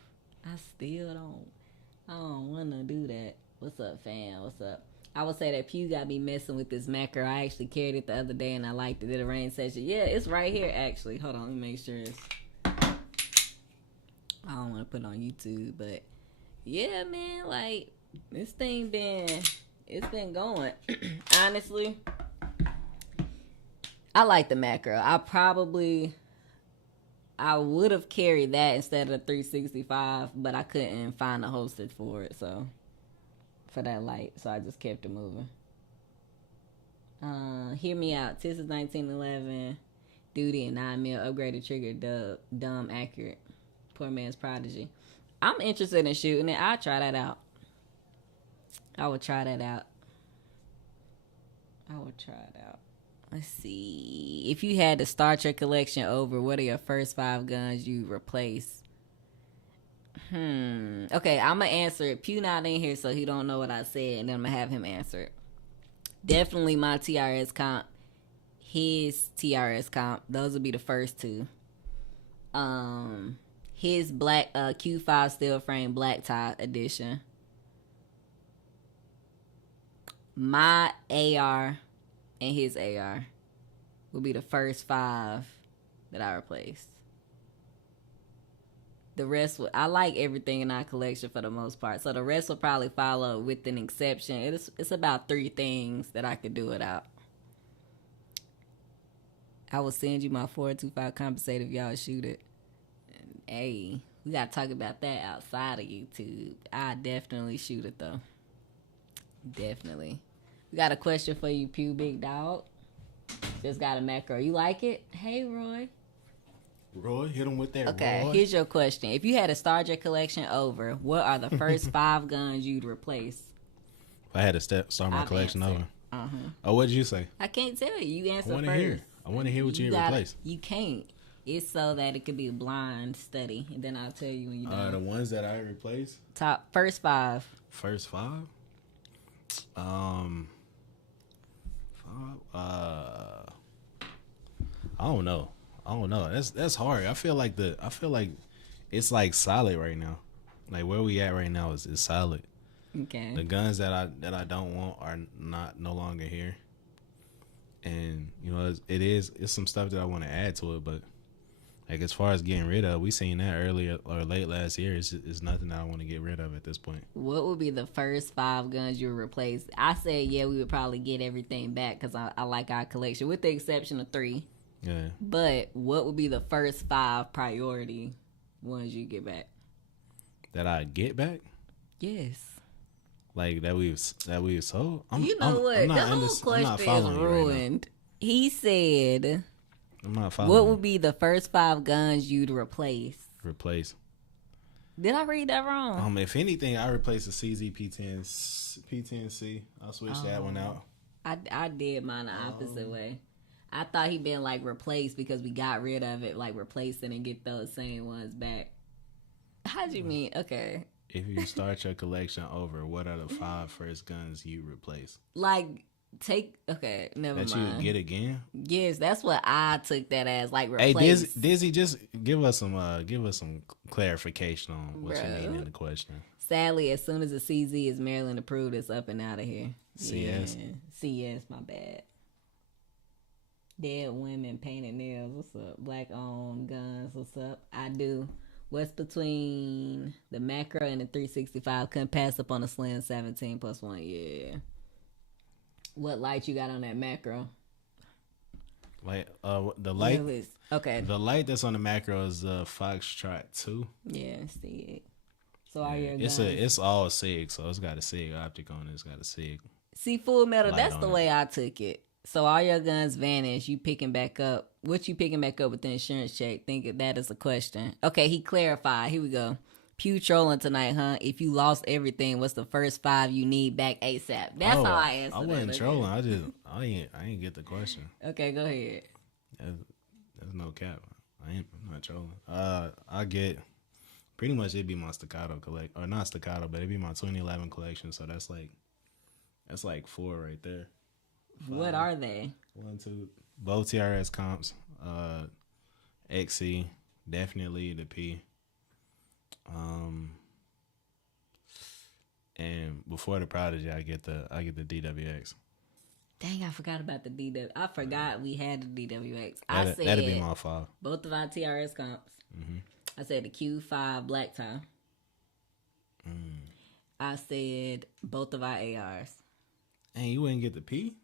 I still don't want to do that. What's up, fam? What's up? I would say that Pew got me messing with this macro. I actually carried it the other day and I liked it. Did a rain session. Yeah, it's right here actually. Hold on, let me make sure it's. I don't want to put it on YouTube, but yeah, man, like this thing it's been going. Honestly, I like the macro. I would have carried that instead of the 365, but I couldn't find a holster for it, so for that light, so I just kept it moving. Hear me out. This is 1911, duty and 9mm upgraded trigger, dumb accurate. Poor man's prodigy. I'm interested in shooting it. I'll try that out. I would try that out. Let's see. If you had the Star Trek collection over, what are your first 5 guns you replace? Okay, I'm going to answer it. Pew not in here, so he don't know what I said, and then I'm going to have him answer it. Definitely my TRS comp. His TRS comp. Those would be the first 2. His black Q5 steel frame black tie edition. My AR and his AR will be the first 5 that I replaced. The rest I like everything in our collection for the most part. So the rest will probably follow with an exception. It's about 3 things that I could do without. I will send you my 425 compensate if y'all shoot it. Hey, we gotta talk about that outside of YouTube. I definitely shoot it though. Definitely. We got a question for you, Pew Big Dog. Just got a macro. You like it? Hey, Roy. Roy, hit him with that. Okay, Roy. Here's your question. If you had a Star Trek collection over, what are the first 5 guns you'd replace? If I had to start my collection over. Uh-huh. Oh, what did you say? I can't tell you. You answer first. I want to hear what you replace. You can't. It's so that it could be a blind study, and then I'll tell you when you're done. The ones that I replaced? First 5. First 5? I don't know. That's hard. I feel like it's like solid right now. Like where we at right now is solid. Okay. The guns that I don't want are no longer here. And you know it's some stuff that I want to add to it, but like as far as getting rid of, we seen that earlier or late last year. It's nothing that I want to get rid of at this point. What would be the first 5 guns you would replace? I said we would probably get everything back because I like our collection, with the exception of 3. Yeah. But what would be the first 5 priority ones you get back? That I get back? Yes. Like that we've sold. The whole question is ruined. He said, I'm not following. What would be the first 5 guns you'd replace? Did I read that wrong? If anything, I replace the CZ P10C. I'll switch that one out. I did mine the opposite way. I thought he been like replaced because we got rid of it, like replace it and get those same ones back. How'd you mean? Okay. If you start your collection over, what are the 5 first guns you replace? Like never mind. That you would get again? Yes, that's what I took that as, like replace. Hey, Dizzy, just give us some clarification on what you mean in the question. Sadly, as soon as the CZ is Maryland approved, it's up and out of here. CS? Yeah. CS, my bad. Dead women painted nails. What's up? Black owned guns. What's up? I do. What's between the macro and the 365? Couldn't pass up on a slim 17+1. Yeah. What light you got on that macro? Like the light. Okay. The light that's on the macro is the Foxtrot 2. Yeah, see it. So are your guns? It's all SIG, so it's got a SIG optic on it. It's got a SIG. See, Full Metal. That's the way I took it. So all your guns vanish. You picking back up. What you picking back up with the insurance check? Think of that as a question. Okay, he clarified. Here we go. Pew trolling tonight, huh? If you lost everything, what's the first 5 you need back ASAP? That's how I answered. I wasn't trolling. I ain't get the question. Okay, go ahead. There's no cap. I'm not trolling. I get pretty much it'd be my staccato collect, or not staccato, but it'd be my 2011 collection. So that's like 4 right there. 5. What are they? 1, 2, both TRS comps. XC, definitely the P. And before the Prodigy, I get the DWX. Dang, I forgot about the DW. I forgot we had the DWX. That'd be my 5. Both of our TRS comps. Mm-hmm. I said the Q5 Black Tie. I said both of our ARs. And you wouldn't get the P?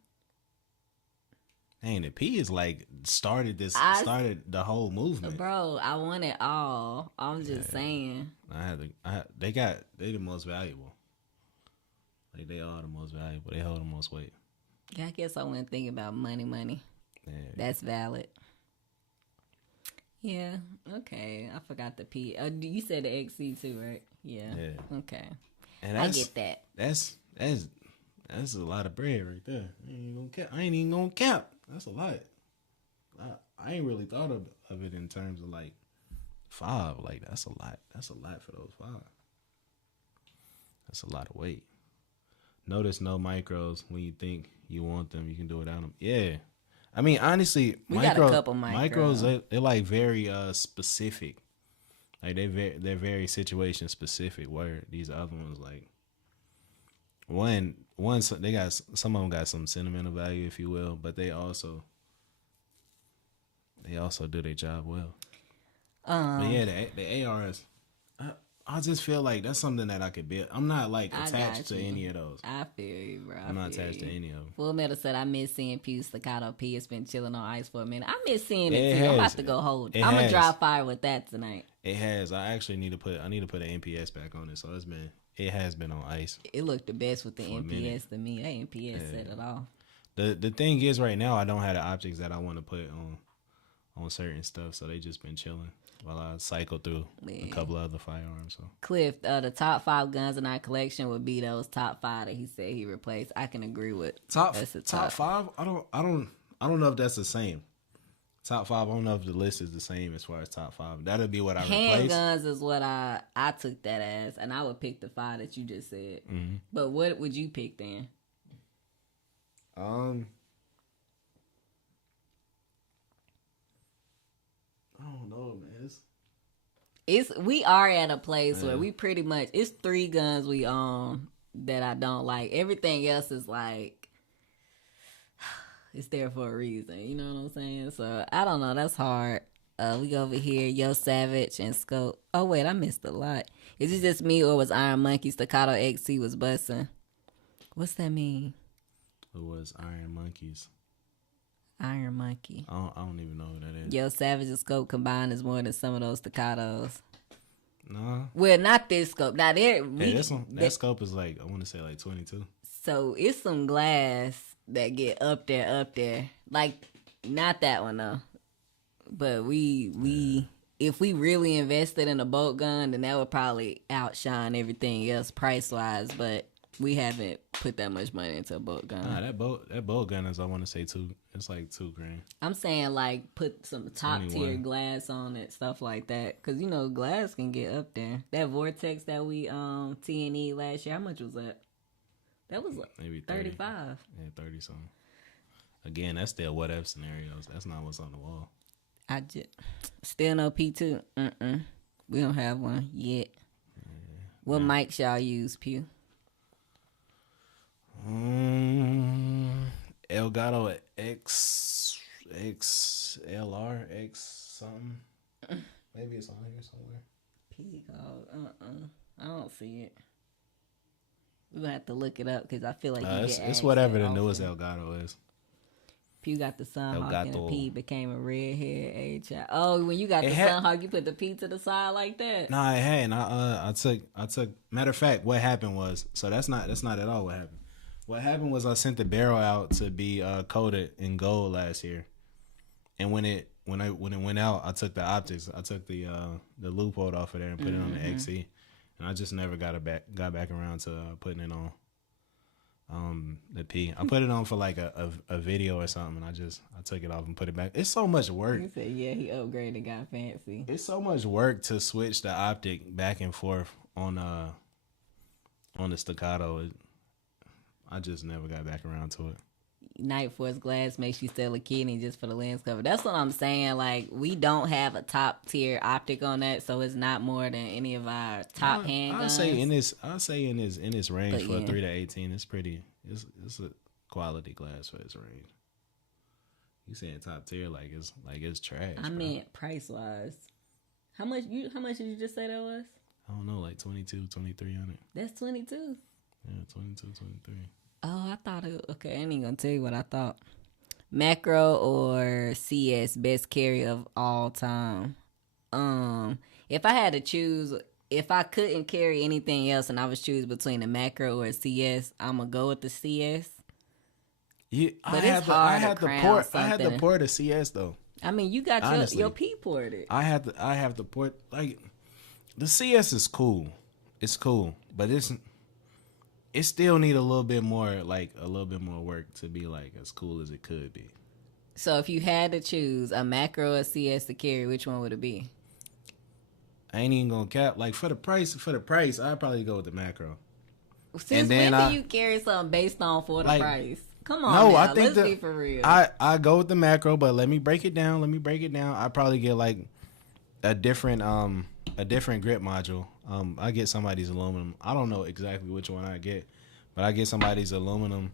Dang, the P is like started the whole movement. Bro, I want it all. I'm just saying. They the most valuable. Like they are the most valuable. They hold the most weight. Yeah, I guess I wasn't thinking about money. Yeah. That's valid. Yeah, okay. I forgot the P. You said the XC too, right? Yeah. Okay. And I get that. That's a lot of bread right there. I ain't even gonna cap. That's a lot. I ain't really thought of it in terms of like 5. Like that's a lot. That's a lot for those 5. That's a lot of weight. Notice no micros when you think you want them. You can do without them. Yeah. I mean, honestly, we got a couple micros. They're like very specific. Like they're very situation specific. Where these other ones like one they got some of them got some sentimental value, if you will, but they also do their job well. But yeah, the ARs. I just feel like that's something that I could build. I'm not like attached to any of those. I feel you, bro. I'm not attached to any of them. Full Metal said, I miss seeing Pew Staccato P. It's been chilling on ice for a minute. I miss seeing it too. I'm about to go hold it. I'm going to drop fire with that tonight. It has. I actually need to put an NPS back on it. So it has been on ice. It looked the best with the NPS to me. That NPS set it off. The thing is right now I don't have the optics that I want to put on certain stuff. So they just been chilling while I cycle through a couple of other firearms. So Cliff, the top 5 guns in our collection would be those top 5 that he said he replaced. I can agree with top 5. I don't know if that's the same. Top 5. I don't know if the list is the same as far as top 5. That'll be what I replace. Handguns is what I took that as, and I would pick the 5 that you just said. Mm-hmm. But what would you pick then? I don't know, man. We are at a place where we pretty much it's 3 guns we own that I don't like. Everything else is like it's there for a reason. You know what I'm saying? So I don't know. That's hard. We go over here, Yo Savage and Scope. Oh wait, I missed a lot. Is it just me or was Iron Monkey Staccato XC was busting? What's that mean? It was Iron Monkeys. Iron Monkey. I don't even know who that is. Yo Savage and Scope combined is more than some of those staccatos. No. Well, not this scope. Now that scope is like I want to say like 22. So it's some glass that get up there. Like not that one though. But we if we really invested in a bolt gun, then that would probably outshine everything else price wise. But we haven't put that much money into a bolt gun. Nah, that bolt gun is I want to say it's like $2,000. I'm saying like put some top tier glass on it, stuff like that. Cause you know glass can get up there. That Vortex that we T&E last year, how much was that? That was like maybe 35. Yeah, 30 something. Again, that's still what if scenarios. That's not what's on the wall. I just still no P2. We don't have one yet. Yeah. What mics y'all use, Pew? Elgato XLR X something. Maybe it's on here somewhere. P called. I don't see it. We're gonna have to look it up because I feel like it's whatever the newest Elgato is. Pew got the Sunhawk and the P became a redhead age child. Oh, when you got the Sunhawk, you put the P to the side like that. Nah, it hadn't. I took. Matter of fact, what happened was that's not at all what happened. What happened was I sent the barrel out to be coated in gold last year, and when it went out, I took the optics. I took the loophole off of there and put it on the XC, and I just never got back around to putting it on. The P. I put it on for like a video or something, and I took it off and put it back. It's so much work. He said, yeah, he upgraded, got fancy. It's so much work to switch the optic back and forth on the staccato. I just never got back around to it. Night Force glass makes you sell a kidney just for the lens cover. That's what I'm saying. Like, we don't have a top tier optic on that, so it's not more than any of our top handguns. I'll say in this range But for a yeah. 3 to 18, it's pretty. It's a quality glass for its range. You saying top tier like it's trash? I bro. meant price wise. How much did you just say that was? I don't know, like 22, 23 on it. That's 22. Yeah, 22, 23. Oh, I thought it. Okay, I ain't even gonna tell you what I thought. Macro or CS, best carry of all time. If I had to choose, if I couldn't carry anything else, and I was choosing between a macro or a CS, I'm gonna go with the CS. Yeah, But it's hard to crown I had to something. port a CS though. I mean, you got Honestly. your P ported. I have to port like the CS is cool. It's cool, but it still need a little bit more work to be like as cool as it could be. So if you had to choose a macro or CS to carry, which one would it be? I ain't even gonna cap. Like for the price, I'd probably go with the macro. Since then when do you carry something based on for the like, price? Come on, No, now. I think Let's be for real. I go with the macro, but let me break it down. I probably get like a different grip module. I get somebody's aluminum. I don't know exactly which one I get, but I get somebody's aluminum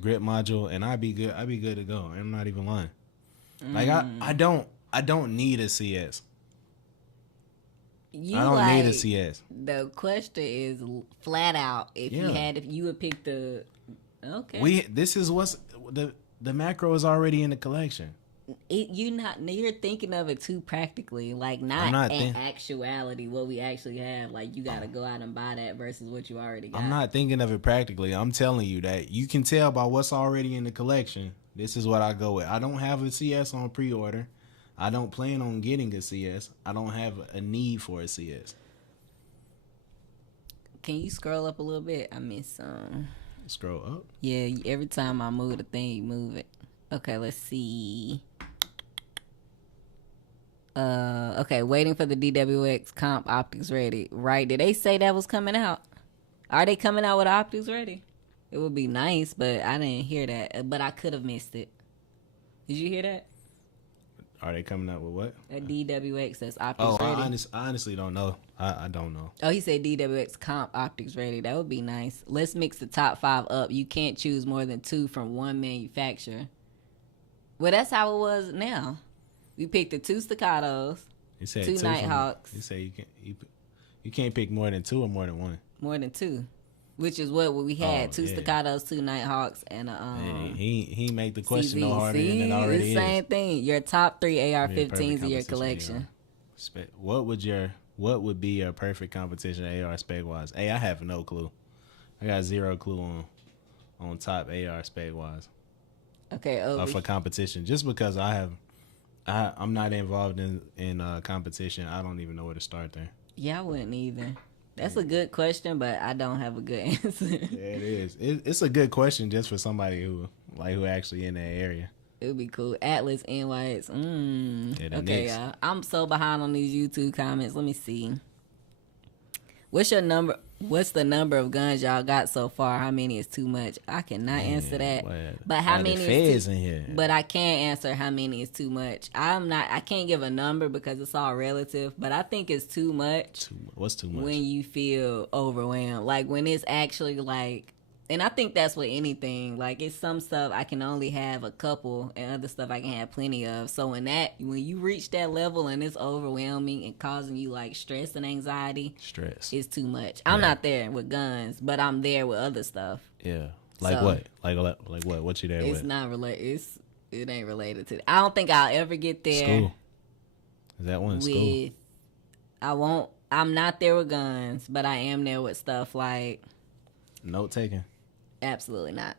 grip module, and I'd be good to go. I'm not even lying. Like I don't need a CS. You I don't like, need a CS. The question is flat out. If you would pick the okay. This is what's the macro is already in the collection. You're thinking of it too practically, like I'm not not in actuality what we actually have. Like you got to go out and buy that versus what you already got. I'm not thinking of it practically. I'm telling you that you can tell by what's already in the collection. This is what I go with. I don't have a CS on pre-order. I don't plan on getting a CS. I don't have a need for a CS. Can you scroll up a little bit? I miss some. Scroll up. Yeah, every time I move the thing, you move it. Okay, let's see. Okay, waiting for the DWX comp optics ready. Right? Did they say that was coming out? Are they coming out with optics ready? It would be nice, but I didn't hear that. But I could have missed it. Did you hear that? Are they coming out with what? A DWX that's optics ready. I honestly don't know. I don't know. Oh, he said DWX comp optics ready. That would be nice. Let's mix the top 5 up. You can't choose more than 2 from one manufacturer. Well, that's how it was now. We picked the 2 staccatos, He said 2 Nighthawks. He said you can't pick more than 2 or more than 1. More than 2, which is what we had. 2 yeah. staccatos, 2 Nighthawks, and He make the question CV. no harder See, than it already it's is. the same thing. Your top 3 AR-15s in your competition collection. AR. What would be your perfect competition AR spec wise? Hey, I have no clue. I got 0 clue on top AR spec wise. Okay, For competition, just because I'm not involved in competition, I don't even know where to start there. Yeah, I wouldn't either. That's a good question, but I don't have a good answer. Yeah, it is. It's a good question just for somebody who actually in that area. It would be cool. Atlas NYX. Yeah, the Okay, Knicks. y'all. I'm so behind on these YouTube comments. Let me see. What's your number? What's the number of guns y'all got so far? How many is too much? I cannot answer that. But how many is too, in here? But I can't answer how many is too much. I can't give a number because it's all relative, but I think it's too much. What's too much? When you feel overwhelmed. Like when it's actually like, and I think that's with anything. Like it's some stuff I can only have a couple and other stuff I can have plenty of. So when you reach that level and it's overwhelming and causing you like stress and anxiety, Stress. it's too much. I'm not there with guns, but I'm there with other stuff. Yeah. Like So, what? Like what? What you there It's with? not related. It ain't related to. I don't think I'll ever get there. School. Is that one? School. I'm not there with guns, but I am there with stuff like. Note taking. Absolutely not.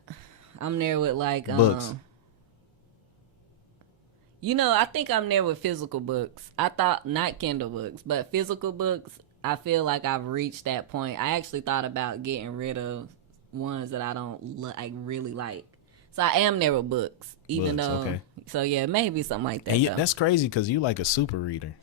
I'm there with like Books. I think I'm there with physical books. I thought not Kindle books, but physical books. I feel like I've reached that point. I actually thought about getting rid of ones that I don't like really like. So I am there with books, even Books, though. okay. So yeah, maybe something like that. And though. that's crazy because you like a super reader,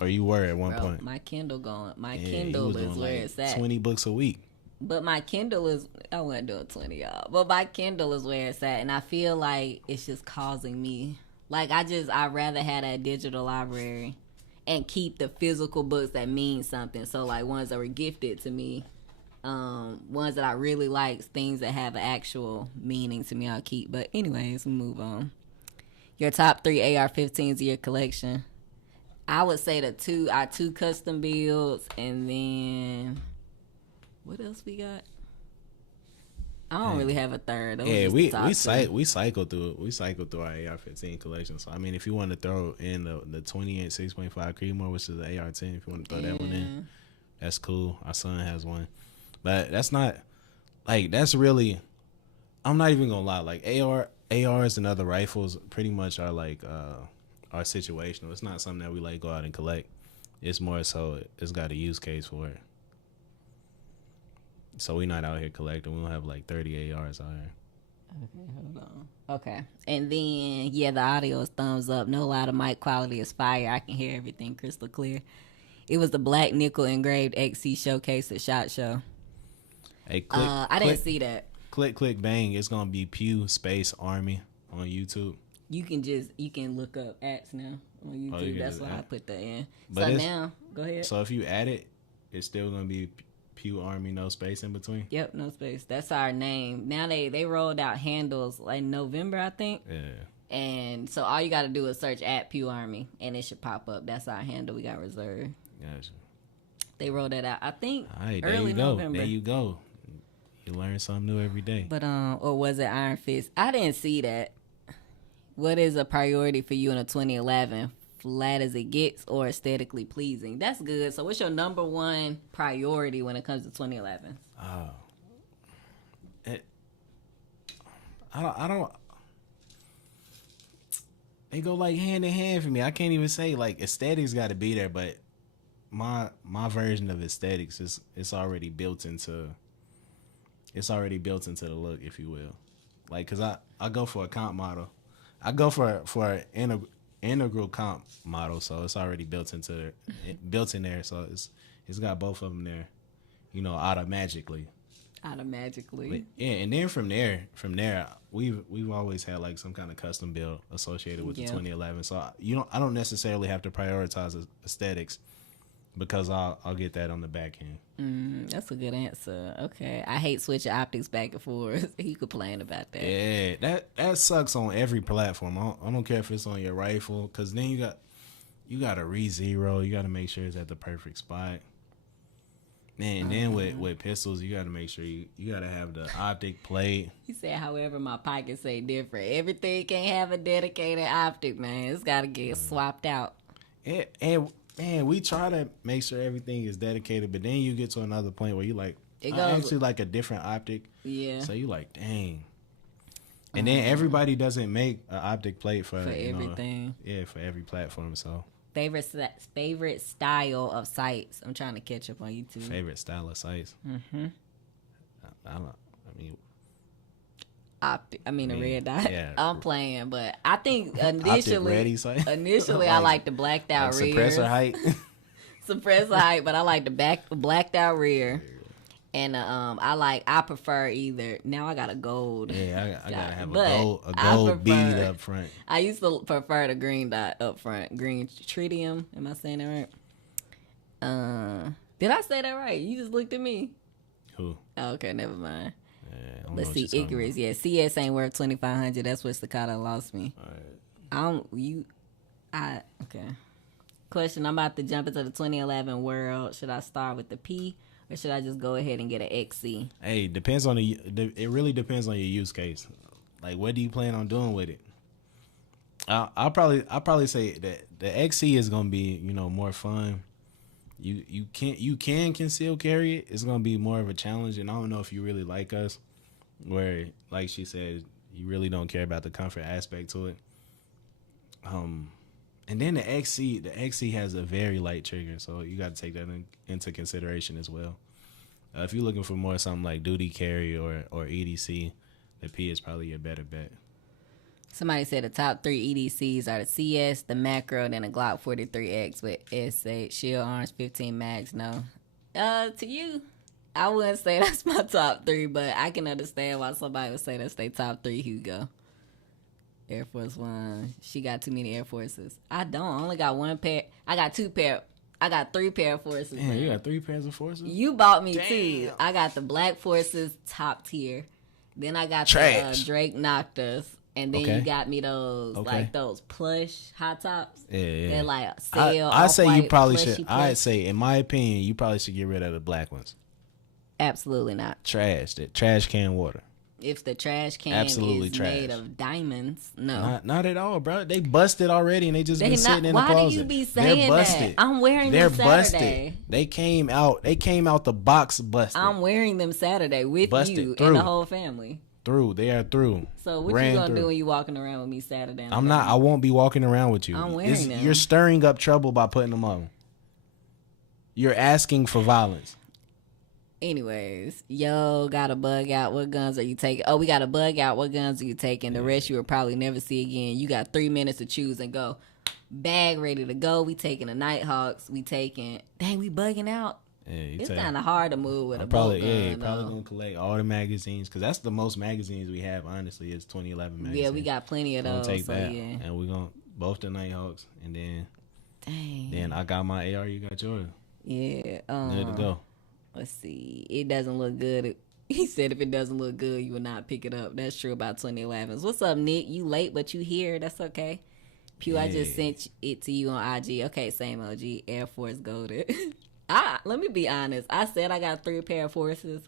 or you were at one Bro, point. my Kindle going. My Yeah, you Kindle was is doing where like it's at. 20 books a week. But my Kindle is. I wasn't doing 20, y'all. But my Kindle is where it's at, and I feel like it's just causing me. Like I'd rather have that digital library, and keep the physical books that mean something. So like ones that were gifted to me. Ones that I really like, things that have an actual meaning to me, I'll keep. But anyways, we move on. Your top 3 AR-15s of your collection. I would say our two custom builds, and then what else we got? I don't really have a third. Those Yeah, just we the top two. we cycle through it. We cycle through our AR-15 collection. So I mean, if you want to throw in the 20-inch 6.5 Creedmoor, which is the AR-10, if you want to throw that one in, that's cool. Our son has one, but that's not like that's really. I'm not even gonna lie. Like ARs and other rifles pretty much are like are situational. It's not something that we like go out and collect. It's more so it's got a use case for it. So we not out here collecting. We don't have like 30 ARs out here. Okay, hold on. Okay, and then yeah, the audio is thumbs up. No lie, the mic quality is fire. I can hear everything crystal clear. It was the black nickel engraved XC showcase at SHOT Show. Hey, click. I didn't see that. Click, bang. It's gonna be Pew Space Army on YouTube. You can look up ads now on YouTube. That's why I put that in. But so now, go ahead. So if you add it, it's still gonna be Pew Army, no space in between. Yep, no space. That's our name. Now they rolled out handles like November, I think. Yeah. And so all you got to do is search at Pew Army, and it should pop up. That's our handle we got reserved. Gotcha. They rolled that out, I think, All right, early November. There you go. You learn something new every day. But or was it Iron Fist? I didn't see that. What is a priority for you in a 2011? Flat as it gets or aesthetically pleasing? That's good. So what's your number one priority when it comes to 2011? I don't. They go like hand in hand for me. I can't even say like aesthetics got to be there, but my version of aesthetics is it's already built into the look, if you will. Like, cause I go for a comp model, I go for an integral comp model, so it's already built in there. So it's got both of them there, automatically. But, yeah, and then from there, we've always had like some kind of custom build associated with the 2011. So I don't necessarily have to prioritize aesthetics because I'll get that on the back end. That's a good answer. Okay, I hate switching optics back and forth. He complained about that. Yeah, that sucks on every platform. I don't care if it's on your rifle, because then you got to re-zero. You got to make sure it's at the perfect spot. And then with pistols, you got to make sure you got to have the optic plate. He said, however, my pockets say different. Everything can't have a dedicated optic, man. It's got to get swapped out. And man, we try to make sure everything is dedicated, but then you get to another point where you like, I actually like a different optic. Yeah. So you like, dang. And then everybody doesn't make an optic plate for everything. For every platform. So favorite style of sights. I'm trying to catch up on YouTube. Favorite style of sights. Mm-hmm. I mean, a red dot. Yeah. I'm playing, but I think initially like, I like the blacked out rear. Suppressor height. Suppressor height, but I like the blacked out rear. And I prefer either. Now I got a gold. Yeah, I gotta have a gold bead up front. I used to prefer the green dot up front. Green tritium. Am I saying that right? Did I say that right? You just looked at me. Who? Oh, okay, never mind. Yeah, Let's see, Icarus. Yeah, CS ain't worth 2,500. That's what Staccato lost me. All right. Okay. Question: I'm about to jump into the 2011 world. Should I start with the P? Or should I just go ahead and get an XC? Hey, it really depends on your use case. Like, what do you plan on doing with it? I'll probably say that the XC is gonna be more fun. You can conceal carry it. It's gonna be more of a challenge, and I don't know if you really like us, where like she said, you really don't care about the comfort aspect to it. And then the XC has a very light trigger, so you got to take that into consideration as well. If you're looking for more something like duty carry or EDC, the P is probably your better bet. Somebody said the top 3 EDCs are the CS, the Macro, then the Glock 43X with S8, Shield Arms 15 Max. No. To you, I wouldn't say that's my top 3, but I can understand why somebody would say that's their top 3. Hugo. Air Force One. She got too many Air Forces. I don't. I only got one pair. I got 2 pair. I got 3 pair of Forces. Man, you got 3 pairs of Forces? You bought me 2. I got the Black Forces top tier. Then I got the Drake Noctas. And then you got me those like those plush hot tops. Yeah. They're like sale. I say you probably should. I'd say, in my opinion, you probably should get rid of the black ones. Absolutely not. Trash. That trash can water. If the trash can absolutely is trash. made of diamonds, no. Not at all, bro. They busted already, and they just been sitting in the closet. Why do you be saying that? I'm wearing them Saturday. Busted. They came out the box busted. I'm wearing them Saturday with you and the whole family. They are through. So what you gonna do when you walking around with me Saturday? I'm not. I won't be walking around with you. I'm wearing them. You're stirring up trouble by putting them on. You're asking for violence. Anyways, yo, got a bug out. What guns are you taking? Oh, we got a bug out. What guns are you taking? The rest you will probably never see again. You got 3 minutes to choose and go. Bag ready to go. We taking the Nighthawks. We bugging out. Yeah, it's kind of hard to move with a probably bolt gun. Yeah, probably gonna collect all the magazines because that's the most magazines we have. Honestly, is 2011 magazines. Yeah, we got plenty of those. Take that, and we're gonna both the Nighthawks, and then I got my AR. You got yours. Yeah, good to go. Let's see. It doesn't look good. He said if it doesn't look good, you will not pick it up. That's true about 2011s. What's up, Nick? You late, but you here. That's okay. Pew, I just sent it to you on IG. Okay, same OG. Air Force Golded. Let me be honest. I said I got 3 pair of Forces.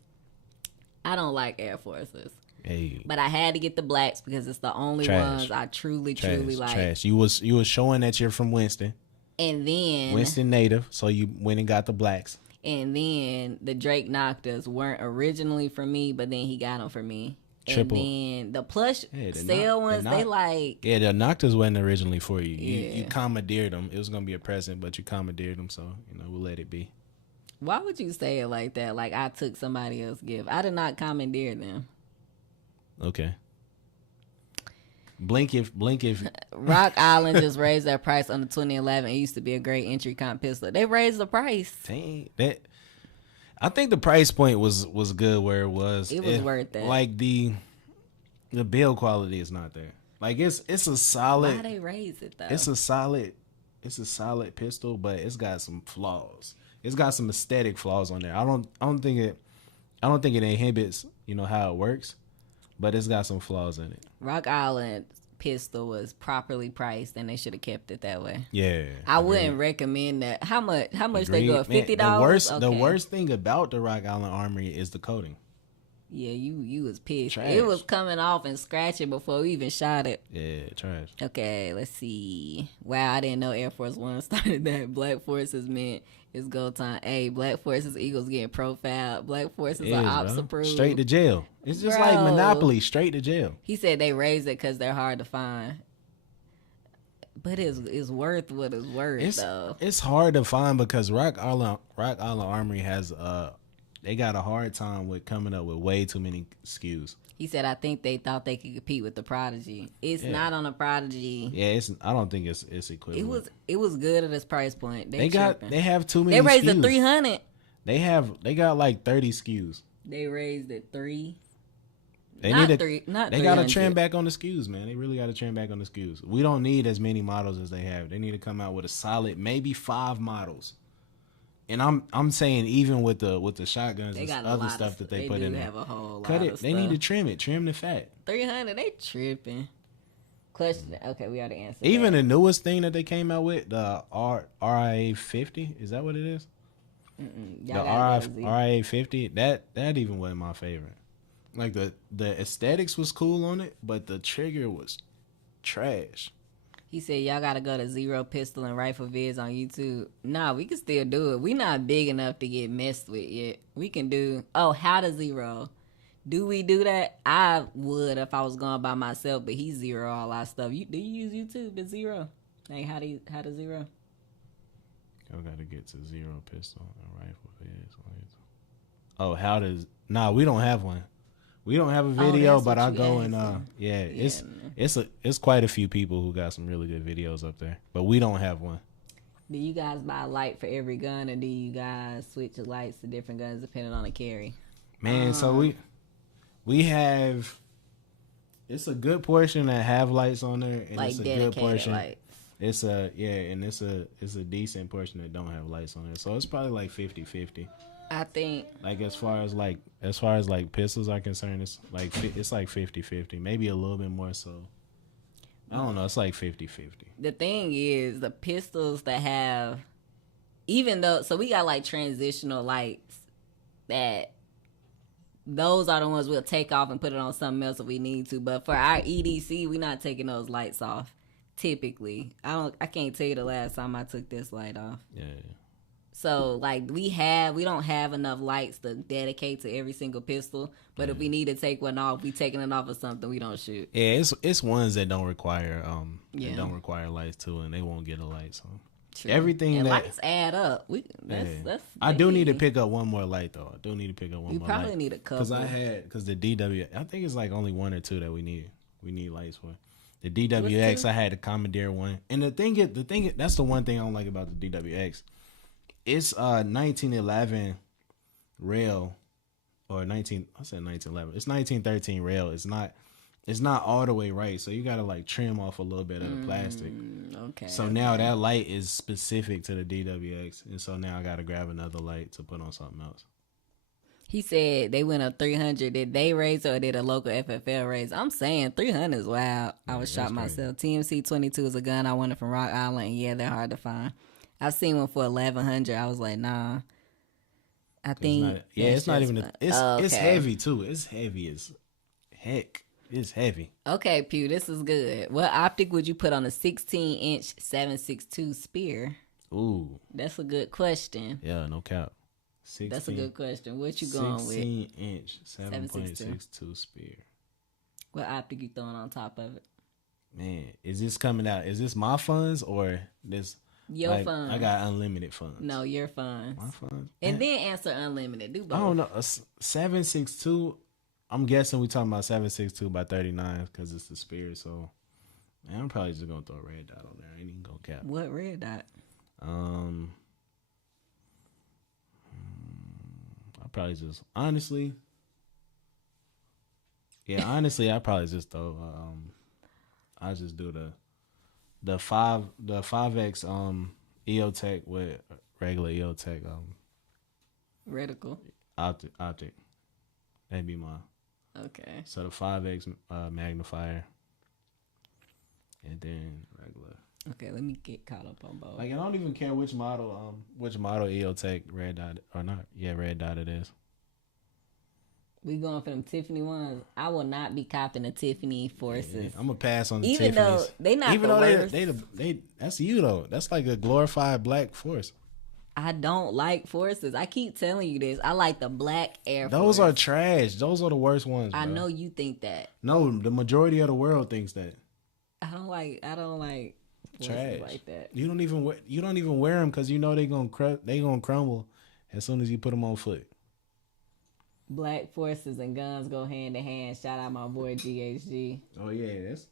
I don't like Air Forces. Hey. But I had to get the blacks because it's the only ones I truly like. Trash. You was showing that you're from Winston. And then Winston native, so you went and got the blacks. And then the Drake Noctas weren't originally for me, but then he got them for me. Triple. And then the plush sale ones, they like... Yeah, the Noctas wasn't originally for you. You commandeered them. It was going to be a present, but you commandeered them, so, we'll let it be. Why would you say it like that? Like I took somebody else's gift. I did not commandeer them. Okay. Blink if Rock Island just raised their price on the 2011. It used to be a great entry comp pistol. They raised the price. Dang, I think the price point was good where it was. It was worth it. Like the build quality is not there. Like it's a solid. Why they raise it though? It's a solid pistol, but it's got some flaws. It's got some aesthetic flaws on there. I don't think it inhibits how it works. But it's got some flaws in it. Rock Island pistol was properly priced, and they should have kept it that way. Yeah, I wouldn't recommend that. How much they go? $50. The worst thing about the Rock Island Armory is the coating. Yeah, you was pissed. Trash. It was coming off and scratching before we even shot it. Yeah, trash. Okay, let's see. Wow, I didn't know Air Force One started that. Black Forces meant it's go time. Hey, Black Forces Eagles getting profiled. Black Forces are ops approved. Straight to jail. It's just like Monopoly, straight to jail. He said they raised it because they're hard to find. But it's worth what it's worth, though. It's hard to find because Rock Island Armory has they got a hard time with coming up with way too many SKUs. He said, I think they thought they could compete with the Prodigy. It's not on the Prodigy. Yeah, I don't think it's equivalent. It was good at this price point. They have too many. They raised SKUs. it 300. They got like 30 SKUs. They raised it 3. They got to trim back on the SKUs, man. They really got to trim back on the SKUs. We don't need as many models as they have. They need to come out with a solid, maybe 5 models. And I'm saying even with the shotguns and other stuff that they put in there, have a whole cut lot it. of They stuff. need to trim it. Trim the fat. 300. They tripping. Question. Okay, we already answered. Even that. the newest thing that they came out with, the RIA 50, is that what it is? The RIA 50, that even wasn't my favorite. Like the aesthetics was cool on it, but the trigger was trash. He said, y'all got to go to Zero Pistol and Rifle Vids on YouTube. Nah, we can still do it. We not big enough to get messed with yet. We can do, how to Zero. Do we do that? I would if I was going by myself, but he Zero all our stuff. Do you use YouTube at Zero? Like, how to Zero? I got to get to Zero Pistol and Rifle Vids. Oh, how does? Nah, we don't have one. We don't have a Oh, video, that's but what I you go and asking. yeah, Yeah. it's quite a few people who got some really good videos up there, but we don't have one. Do you guys buy a light for every gun, or do you guys switch the lights to different guns depending on the carry? Man, so we have. It's a good portion that have lights on there, and Like it's a good dedicated portion. lights. It's a and it's a decent portion that don't have lights on there. So it's probably like 50-50. I think Like as far as like pistols are concerned, it's like 50-50, maybe a little bit more so. I don't know, it's like 50-50. the thing is the pistols that have, even though, so we got like transitional lights that those are the ones we'll take off and put it on something else if we need to. But for our EDC, we're not taking those lights off. Typically, I can't tell you the last time I took this light off. Yeah. So like we don't have enough lights to dedicate to every single pistol. But if we need to take one off, we taking it off of something we don't shoot. Yeah, it's ones that don't require Yeah. that don't require lights too, and they won't get a light. So True. everything and that lights add up. That's I do need to big. pick up one more light though. I do need to pick up one You more probably light. need a couple. Because the DW, I think it's like only one or two that we need lights for. The DWX, I had the Commandeer one, and the thing that's the one thing I don't like about the DWX. It's 1911 rail, or 1911. It's 1913 rail. It's not all the way right, so you gotta like trim off a little bit of the plastic. Okay. So now that light is specific to the DWX, and so now I gotta grab another light to put on something else. He said they went up 300. Did they raise or did a local FFL raise? I'm saying 300 is wild. I was shocked myself. TMC 22 is a gun I wanted from Rock Island, and yeah, they're hard to find. I've seen one for 1100. I was like, nah. I think It's not even. It's okay. heavy too. It's heavy as heck. It's heavy. Okay, Pew, this is good. What optic would you put on a 16-inch 7.62 spear? Ooh, That's a good question. yeah, no cap. 16, That's a good question. What you going with? 16-inch 7.62 spear. What optic you throwing on top of it? Man, is this coming out? Is this my funds or this? Your funds. I got unlimited funds. No, your funds. My funds. And then answer unlimited. Do both. I don't know. A 7.62. I'm guessing we talking about 7.62 by 39 because it's the spear. So, man, I'm probably just gonna throw a red dot on there. I ain't even gonna cap. What red dot? I probably just honestly. Yeah, honestly, I probably just throw. I just do the 5X EOTech with regular EOTech Reticle. optic. That'd be mine. Okay. So the 5X magnifier, and then regular. Okay, let me get caught up on both. Like I don't even care which model EOTech red dot or not. Yeah, red dot it is. We going for them Tiffany ones. I will not be copping the Tiffany Forces. Yeah, I'm gonna pass on the Even Tiffany's. though they not Even the though worst. they that's you though. That's like a glorified black force. I don't like Forces. I keep telling you this. I like the black Air Those Force. are trash. Those are the worst ones. I bro. know you think that. No, the majority of the world thinks that. I don't like Forces Trash. like that. You don't even wear them because you know they gonna crumble as soon as you put them on foot. Black Forces and guns go hand in hand. Shout out my boy GHG. Oh yeah, that's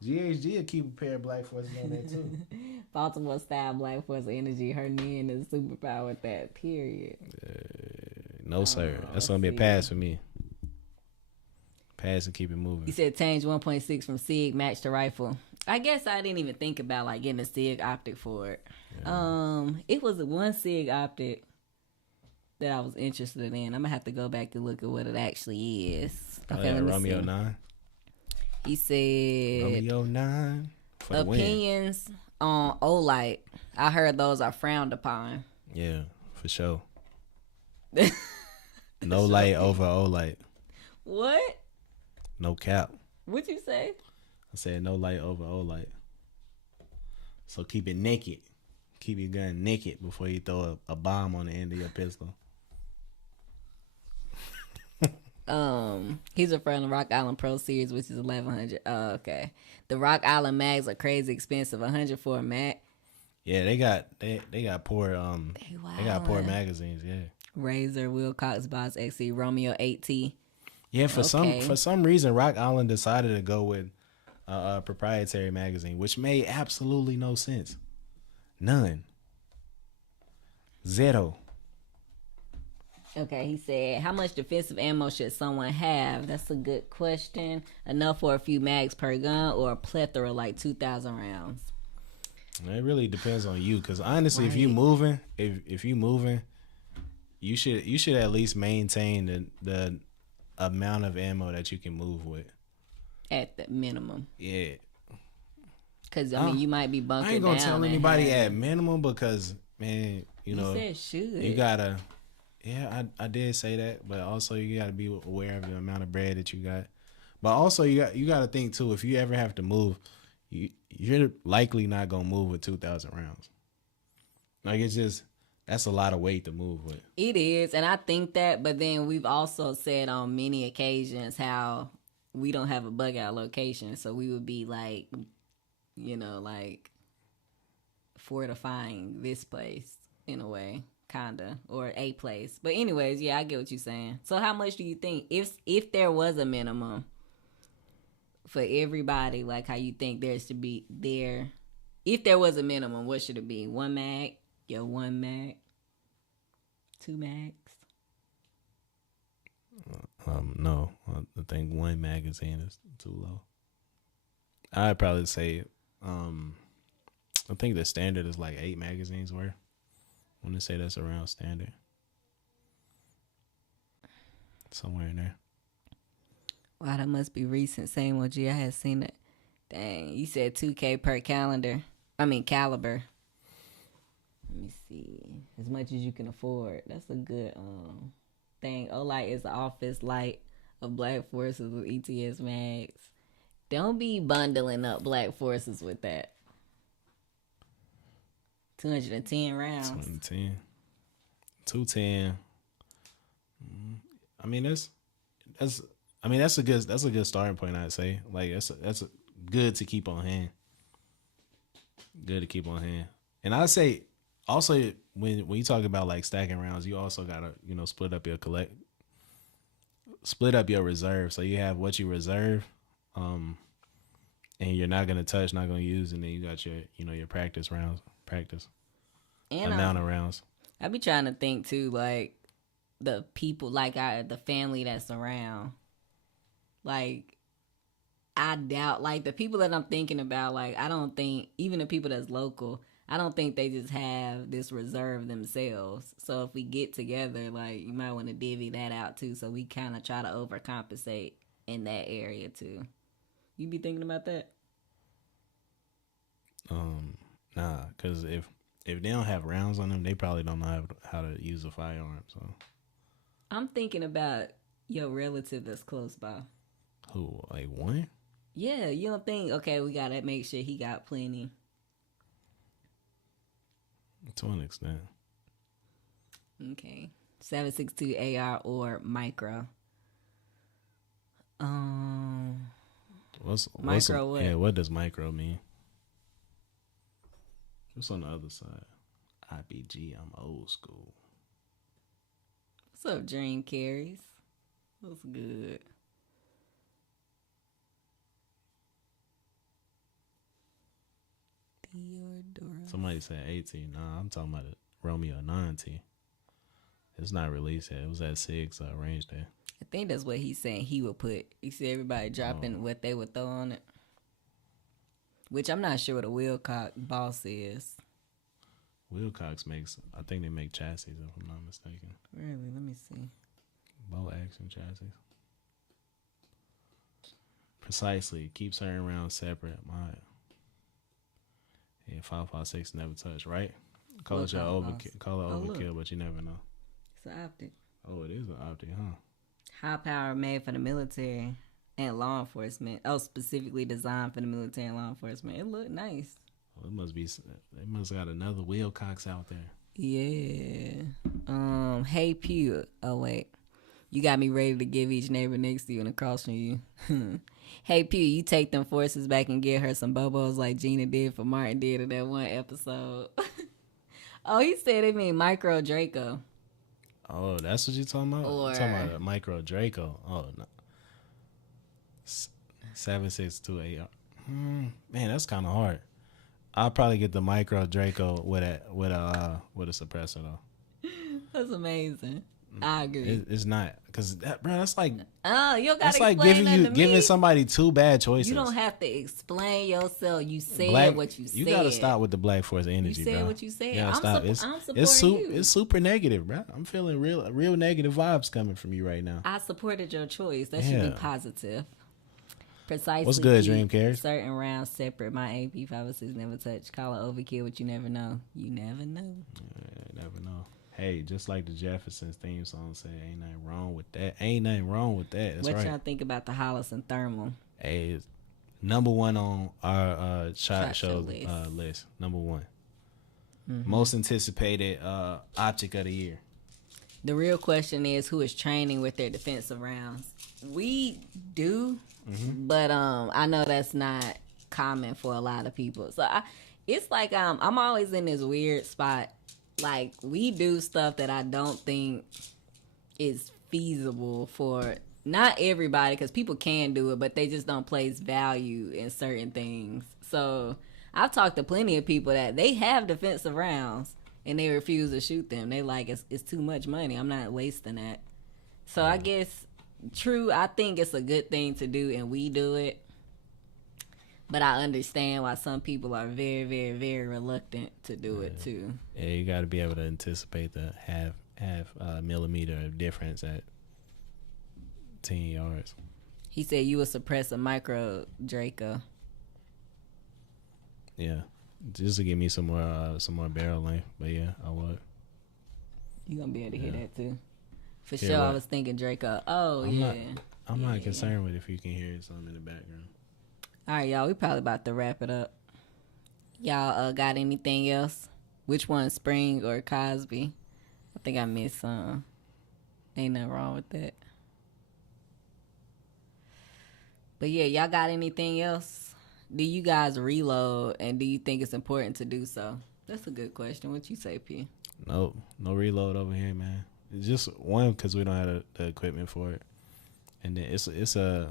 GHG will keep a pair of black forces on there too. Baltimore style Black Force energy. Her men is superpower with that. Period. No sir, that's gonna be a pass for me. Pass and keep it He moving. said change 1.6 from SIG match to rifle. I guess I didn't even think about like getting a SIG optic for it. Yeah. It was one SIG optic that I was interested in. I'm gonna have to go back and look at what it actually is. Okay, let me Romeo see. 9. He said Romeo 9 for the win. opinions on Olight. I heard those are frowned upon. Yeah, for sure. No light over Olight. What? No cap. What'd you say? I said no light over Olight. So keep it naked. Keep your gun naked before you throw a bomb on the end of your pistol. He's referring to Rock Island Pro Series, which is 1100. Oh, okay. The Rock Island mags are crazy expensive. 100 for a mag. Yeah, they got poor they got poor magazines. Yeah. Razor, Wilcox, Boss XC, Romeo 8T. Yeah, for Okay. some reason, Rock Island decided to go with a proprietary magazine, which made absolutely no sense. None. Zero. Okay, he said, how much defensive ammo should someone have? That's a good question. Enough for a few mags per gun or a plethora like 2,000 rounds? It really depends on you, because honestly, Right. if you moving, you should at least maintain the amount of ammo that you can move with. At the minimum. Yeah. Because, I mean, you might be bunkered down. I ain't gonna tell anybody and at minimum because, man, you know, said should. you gotta. Yeah, I did say that, but also you gotta be aware of the amount of bread that you got. But also you gotta think too. If you ever have to move, you're likely not gonna move with 2,000 rounds. Like it's just that's a lot of weight to move with. It is, and I think that, but then we've also said on many occasions how we don't have a bug out location, so we would be like, you know, like fortifying this place in a way, kinda, or a place. But anyways, yeah, I get what you're saying. So how much do you think, if there was a minimum for everybody, like how you think there should be there, if there was a minimum, what should it be? 1 mag? Yo, 1 mag? 2 mags? No, I think 1 magazine is too low. I'd probably say, I think the standard is like 8 magazines worth. I want to say that's around standard. Somewhere in there. Wow, that must be recent. Same OG, I had seen it. Dang, you said 2K per caliber. Let me see. As much as you can afford. That's a good thing. Olight is the office light of Black Forces with ETS mags. Don't be bundling up Black Forces with that. 210 rounds. 210. 210. I mean that's a good starting point, I'd say. Like that's good to keep on hand. Good to keep on hand. And I'd say also when you talk about like stacking rounds, you also gotta, you know, split up your reserve. So you have what you reserve, and you're not gonna touch, not gonna use, and then you got your, you know, your practice rounds, And amount of rounds. I be trying to think too, like the people, like the family that's around. Like, I doubt, like the people that I'm thinking about, like I don't think, even the people that's local, I don't think they just have this reserve themselves. So if we get together, like you might want to divvy that out too, so we kind of try to overcompensate in that area too. You be thinking about that? Nah, because if they don't have rounds on them, they probably don't know how to use a firearm. So I'm thinking about your relative that's close by. who, like one? Yeah, you don't think, okay, we gotta make sure he got plenty. To an extent. Okay. 7.62 AR or micro. What's Micro what? Yeah, what does micro mean? What's on the other side? IBG, I'm old school. What's up, Dream Carries? What's good? Theodora. Somebody said 18. Nah, I'm talking about a Romeo 90. It's not released yet. It was at 6 range there. I think that's what he's saying he would put. He said everybody dropping what they would throw on it. Which I'm not sure what a Wilcox boss is. Wilcox makes, I think they make chassis, if I'm not mistaken. Really? Let me see. Bow action chassis. Precisely. Keep certain rounds separate. Yeah, 5.56 never touch, right? Call it your overkill. Call it overkill, but you never know. It's an optic. Oh, it is an optic, huh? High power made for the military and law enforcement. Oh, specifically designed for the military and law enforcement. It looked nice. Well, they must got another Wilcox out there. Yeah. Hey Pew. Oh wait. You got me ready to give each neighbor next to you and across from you. Hey Pew, you take them forces back and get her some bobos like Gina did for Martin did in that one episode. Oh, he said it mean Micro Draco. Oh, that's what you talking about? Or You talking about a micro Draco? Oh no, 7628. Man, that's kind of hard. I'll probably get the micro Draco with a suppressor though. that's amazing. I agree. It's not because that, bro. That's like You don't gotta that's like explain that to giving me. somebody two bad choices. You don't have to explain yourself. You said what you said. You gotta stop with the Black Force energy, You said bro. what you said. You gotta stop. I'm supporting you. It's super negative, bro. I'm feeling real negative vibes coming from you right now. I supported your choice. That should be positive. Precisely. What's good, Dream Cares? Certain rounds separate. My AP 506 never touch. Call it overkill, but you never know. You never know. Never know. Hey, just like the Jeffersons theme song said, ain't nothing wrong with that. Ain't nothing wrong with that. That's what right. y'all think about the Hollis and Thermal? Hey, it's number one on our shot show list. Number one. Mm-hmm. Most anticipated object of the year. The real question is who is training with their defensive rounds. We do, but I know that's not common for a lot of people. So it's like I'm always in this weird spot. Like, we do stuff that I don't think is feasible for not everybody, because people can do it, but they just don't place value in certain things. So I've talked to plenty of people that they have defensive rounds and they refuse to shoot them. They like, it's too much money. I'm not wasting that. So I guess, I think it's a good thing to do, and we do it. But I understand why some people are very, very, very reluctant to do it too. Yeah, you got to be able to anticipate the half millimeter of difference at 10 yards. He said you would suppress a micro Draco. Yeah, just to give me some more barrel length. But yeah, I would. You gonna be able to hear that too? For sure. What? I was thinking Draco. I'm not concerned with if you can hear something in the background. All right, y'all. We probably about to wrap it up. Y'all got anything else? Which one, Spring or Cosby? I think I missed some. Ain't nothing wrong with that. But yeah, y'all got anything else? Do you guys reload, and do you think it's important to do so? That's a good question. What you say, P? Nope, no reload over here, man. It's just one, because we don't have the equipment for it, and then it's a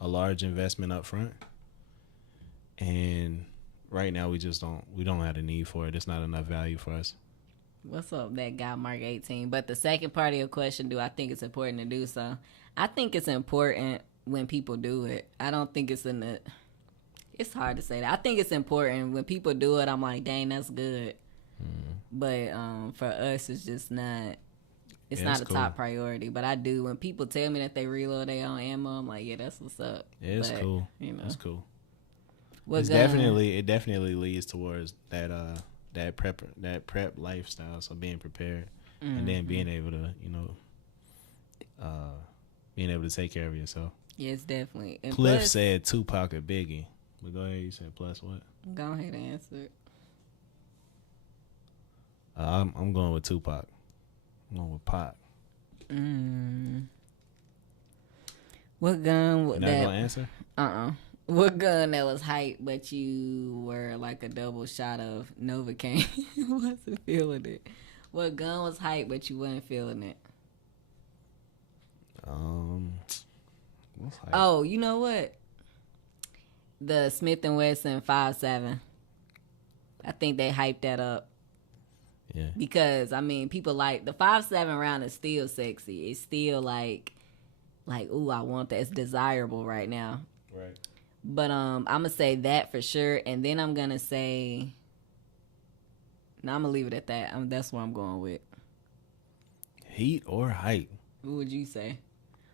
large investment up front, and right now we don't have the need for it. It's not enough value for us. What's up, that guy Mark 18? But the second part of your question, do I think it's important to do so? I think it's important when people do it. I don't think it's it's hard to say that. I think it's important when people do it. I'm like, dang, that's good. But for us, it's just not. It's not a top priority, but I do. When people tell me that they reload their own ammo, I'm like, yeah, that's what's up. Yeah, it's cool. You know, it's cool. It definitely leads towards that prep lifestyle. So being prepared, and then being able to, being able to take care of yourself. Yes, definitely. And Cliff said Tupac or Biggie. But go ahead. You said plus what? Go ahead and answer it. I'm going with Tupac. I'm going with Pac. What gun? You're not gonna answer? What gun that was hype, but you were like a double shot of Novocaine? Wasn't feeling it. What gun was hype, but you wasn't feeling it? What's hype? Oh, you know what? The Smith & Wesson 5.7. I think they hyped that up. Yeah. Because, I mean, people like the 5.7 round is still sexy. It's still like, ooh, I want that. It's desirable right now. Right. But I'm gonna say that for sure, and then I'm gonna say, no, I'm gonna leave it at that. That's what I'm going with. Heat or hype? What would you say?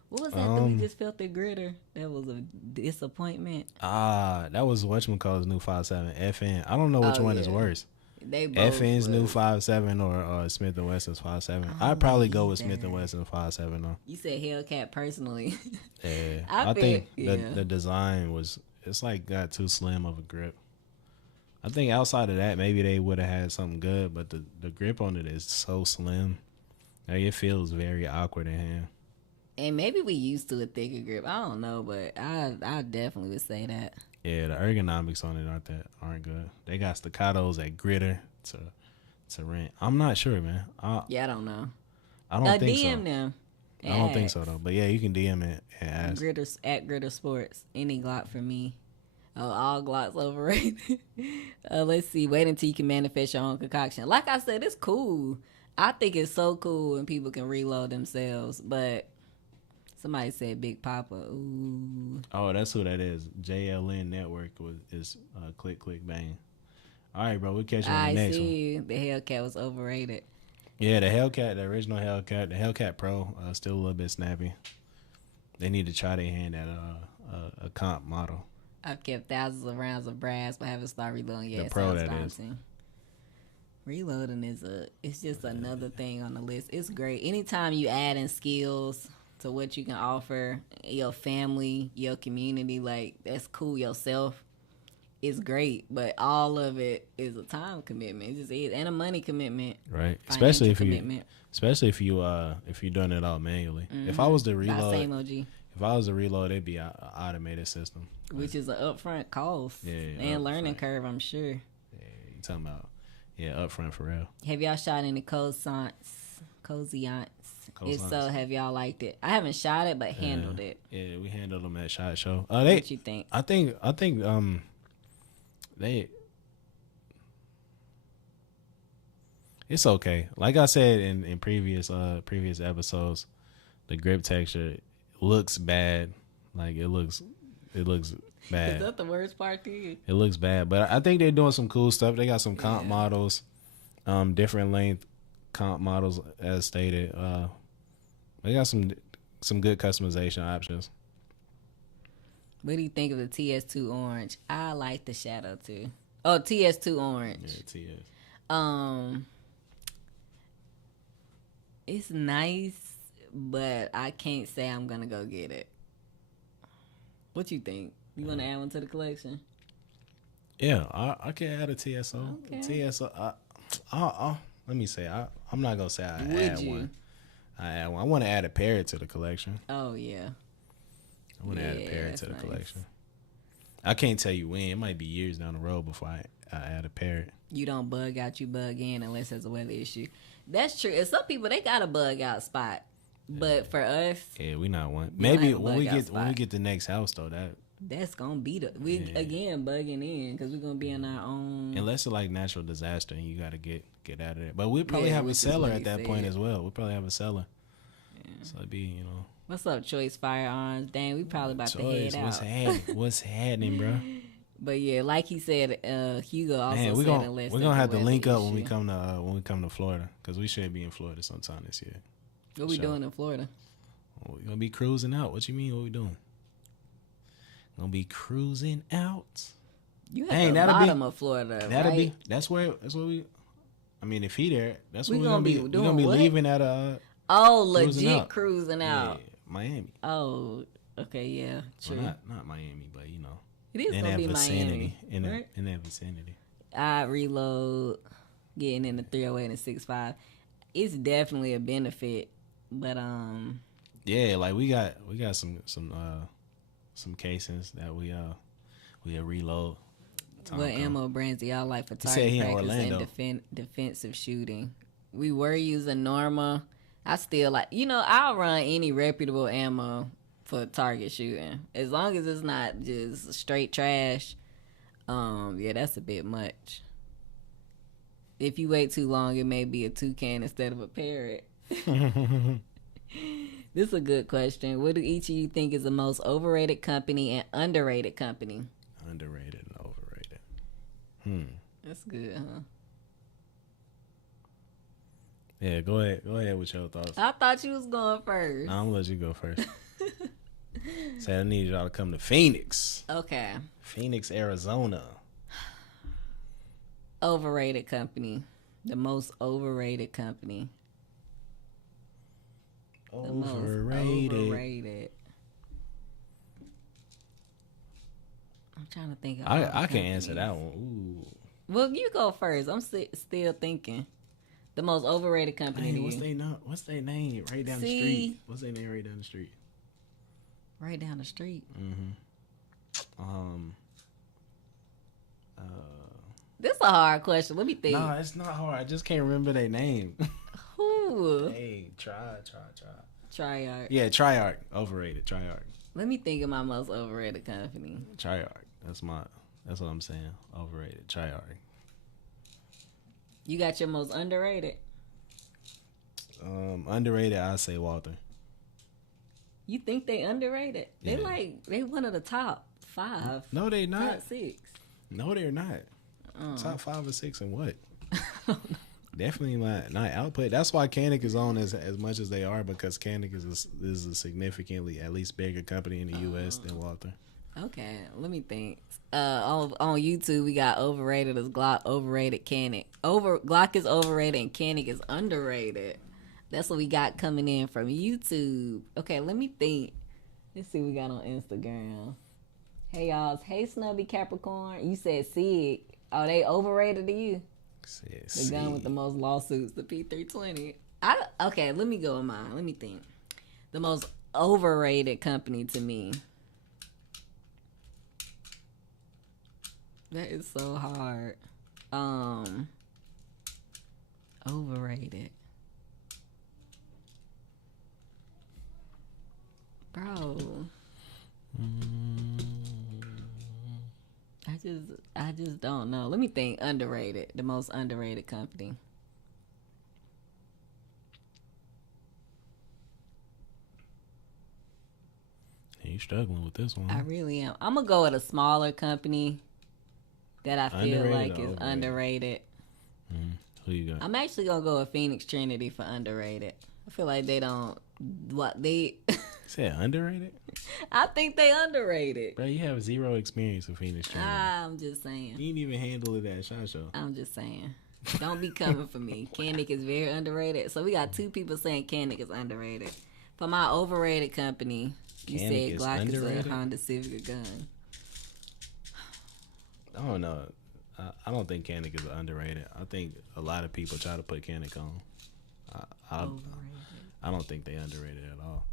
What was that we just felt the gritter? That was a disappointment. That was whatchamacallit's new 5.7 FN. I don't know which one is worse. They both FN's new 5.7 or Smith & Wesson's 5.7. I'd probably go with Smith & Wesson's 5.7 though. You said Hellcat personally. Yeah, I think the design it's like got too slim of a grip. I think outside of that, maybe they would have had something good, but the grip on it is so slim. Like, it feels very awkward in hand. And maybe we used to a thicker grip. I don't know, but I definitely would say that. Yeah, the ergonomics on it aren't good. They got staccatos at gritter to rent. I'm not sure, man. Yeah, I don't know. I don't think DM so. them. I don't think so though. But yeah, you can DM it and ask. Gritter Sports. Any Glock for me. Oh, all Glocks overrated. Let's see. Wait until you can manifest your own concoction. Like I said, it's cool. I think it's so cool when people can reload themselves. But somebody said Big Papa. Ooh. Oh, that's who that is. JLN Network is Click Click Bang. All right, bro. We'll catch you on the next one. The Hellcat was overrated. Yeah, the Hellcat, the original Hellcat, the Hellcat Pro, still a little bit snappy. They need to try their hand at a comp model. I've kept thousands of rounds of brass, but haven't started reloading yet. The Pro, that daunting. Is. Reloading it's just another thing on the list. It's great. Anytime you add in skills to what you can offer your family, your community, like that's cool yourself. It's great, but all of it is a time commitment. It just is, and a money commitment. Right. Especially if you're doing it all manually. Mm-hmm. If I was to reload, same OG. If I was to reload, it'd be an automated system, which is an upfront cost and learning curve, I'm sure. Yeah, you talking about upfront for real. Have y'all shot any Cozy If so, have y'all liked it? I haven't shot it, but handled it. Yeah, we handled them at SHOT Show. What you think? I think it's okay. Like I said in previous episodes, the grip texture looks bad. Like it looks bad. Is that the worst part to you? It looks bad, but I think they're doing some cool stuff. They got some comp models, different length comp models as stated. They got some good customization options. What do you think of the TS2 Orange? I like the Shadow too. Oh, TS2 Orange. Yeah, TS. It's nice, but I can't say I'm gonna go get it. What you think? You want to add one to the collection? Yeah, I can add a TSO. Okay. TSO. Let me say I'm not gonna say I add one. I want to add a Parrot to the collection. Oh yeah. I want to add a Parrot to the collection. I can't tell you when. It might be years down the road before I add a Parrot. You don't bug out, you bug in unless there's a weather issue. That's true. And some people, they got a bug out spot. But for us, we not one. Maybe when we get the next house though, that's gonna be again bugging in because we're gonna be on our own. Unless it's like natural disaster and you gotta get out of there. But we'll probably have a seller at that point as well. We'll probably have a seller. Yeah. So it'd be What's up, Choice Firearms? Dang, we probably about to head out. What's happening, bro? But yeah, like he said, Hugo also said we're gonna have to link up when we come to Florida because we should be in Florida sometime this year. What we doing in Florida? We're gonna be cruising out. What you mean? What we doing? Gonna be cruising out. You at the bottom of Florida, right? That's where we. I mean, if he there, that's where we're gonna be. We're gonna be leaving at a. Legit cruising out. Yeah, Miami. Oh, okay, yeah, true. Well, not Miami, but it is gonna be Miami. In that vicinity. I reload, getting in the 308 and 6.5. It's definitely a benefit, but yeah, like we got some casings that we reload. What ammo brands do y'all like for target practice and defensive shooting? We were using Norma. I still like, I'll run any reputable ammo for target shooting as long as it's not just straight trash. That's a bit much. If you wait too long, it may be a toucan instead of a parrot. This is a good question. What do each of you think is the most overrated company and underrated company? Underrated and overrated. That's good, huh? Yeah, go ahead with your thoughts. I thought you was going first. No, I'm gonna let you go first. Say I need y'all to come to Phoenix. Okay. Phoenix, Arizona. Overrated company. The most overrated company. Overrated. I'm trying to think of I can answer that one. Ooh. Well, you go first. I'm still thinking. The most overrated company. Dang, what's their name right down the street? What's their name right down the street? Right down the street. Mm-hmm. This a hard question. Let me think. Nah, it's not hard. I just can't remember their name. Who? Hey, try. Triarch. Yeah, Triarch. Overrated. Triarch. Let me think of my most overrated company. Triarch. That's what I'm saying. Overrated. Triarch. You got your most underrated? Underrated, I'd say Walter. You think they underrated? Yeah. They one of the top 5. No, they not. Top 6. No, they're not. Top 5 or 6 and what? Definitely not output. That's why Canik is on as much as they are, because Canik is a significantly at least bigger company in the U.S. than Walter. Okay, let me think. On YouTube, we got overrated as Glock, overrated Canik. Glock is overrated and Canik is underrated. That's what we got coming in from YouTube. Okay, let me think. Let's see what we got on Instagram. Hey, y'all. Hey, Snubby Capricorn. You said SIG. Are they overrated to you? The gun with the most lawsuits, the P320. Okay, let me go with mine. Let me think. The most overrated company to me. That is so hard. Overrated. Bro. I just don't know. Let me think. Underrated. The most underrated company. You struggling with this one? I really am. I'm gonna go with a smaller company that I feel Underrated like or is overrated? underrated. Who you got? I'm actually gonna go with Phoenix Trinity for underrated. I feel like they don't they Said underrated? I think they underrated. Bro, you have zero experience with Phoenix Trinity. I'm just saying. You didn't even handle it at SHOT Show. I'm just saying. Don't be coming for me. Canik is very underrated. So we got 2 people saying Canik is underrated. For my overrated company, you Canik said is Glock underrated? is a Honda Civic gun. I don't know. I don't think Canik is underrated. I think a lot of people try to put Canik on. I don't think they underrated at all.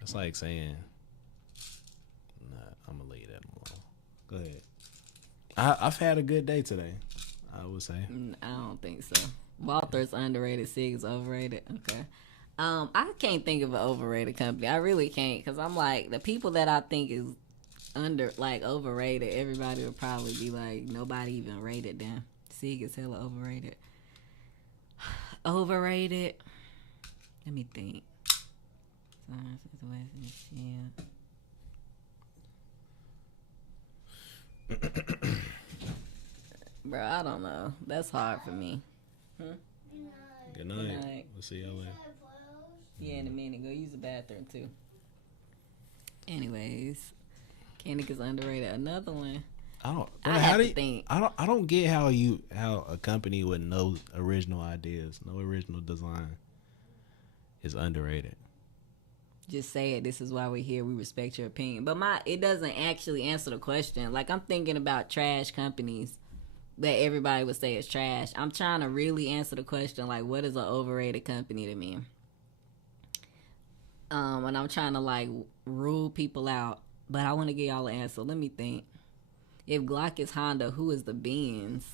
It's like saying, nah, I'm gonna leave that alone. Go ahead. I've had a good day today, I would say. I don't think so. Walter's underrated. SIG is overrated. Okay. I can't think of an overrated company. I really can't, because I'm like, the people that I think is overrated, everybody would probably be like, nobody even rated them. SIG is hella overrated. Overrated. Let me think. Bro, I don't know. That's hard for me. Good night. We'll see y'all later. Yeah, in a minute. Go use the bathroom too. Anyways, Canik is underrated. Another one. I don't get how a company with no original ideas, no original design, is underrated. Just say it. This is why we're here. We respect your opinion. But it doesn't actually answer the question. Like, I'm thinking about trash companies that everybody would say is trash. I'm trying to really answer the question, like, what is an overrated company to me? And I'm trying to, like, rule people out. But I want to give y'all an answer. Let me think. If Glock is Honda, who is the Benz?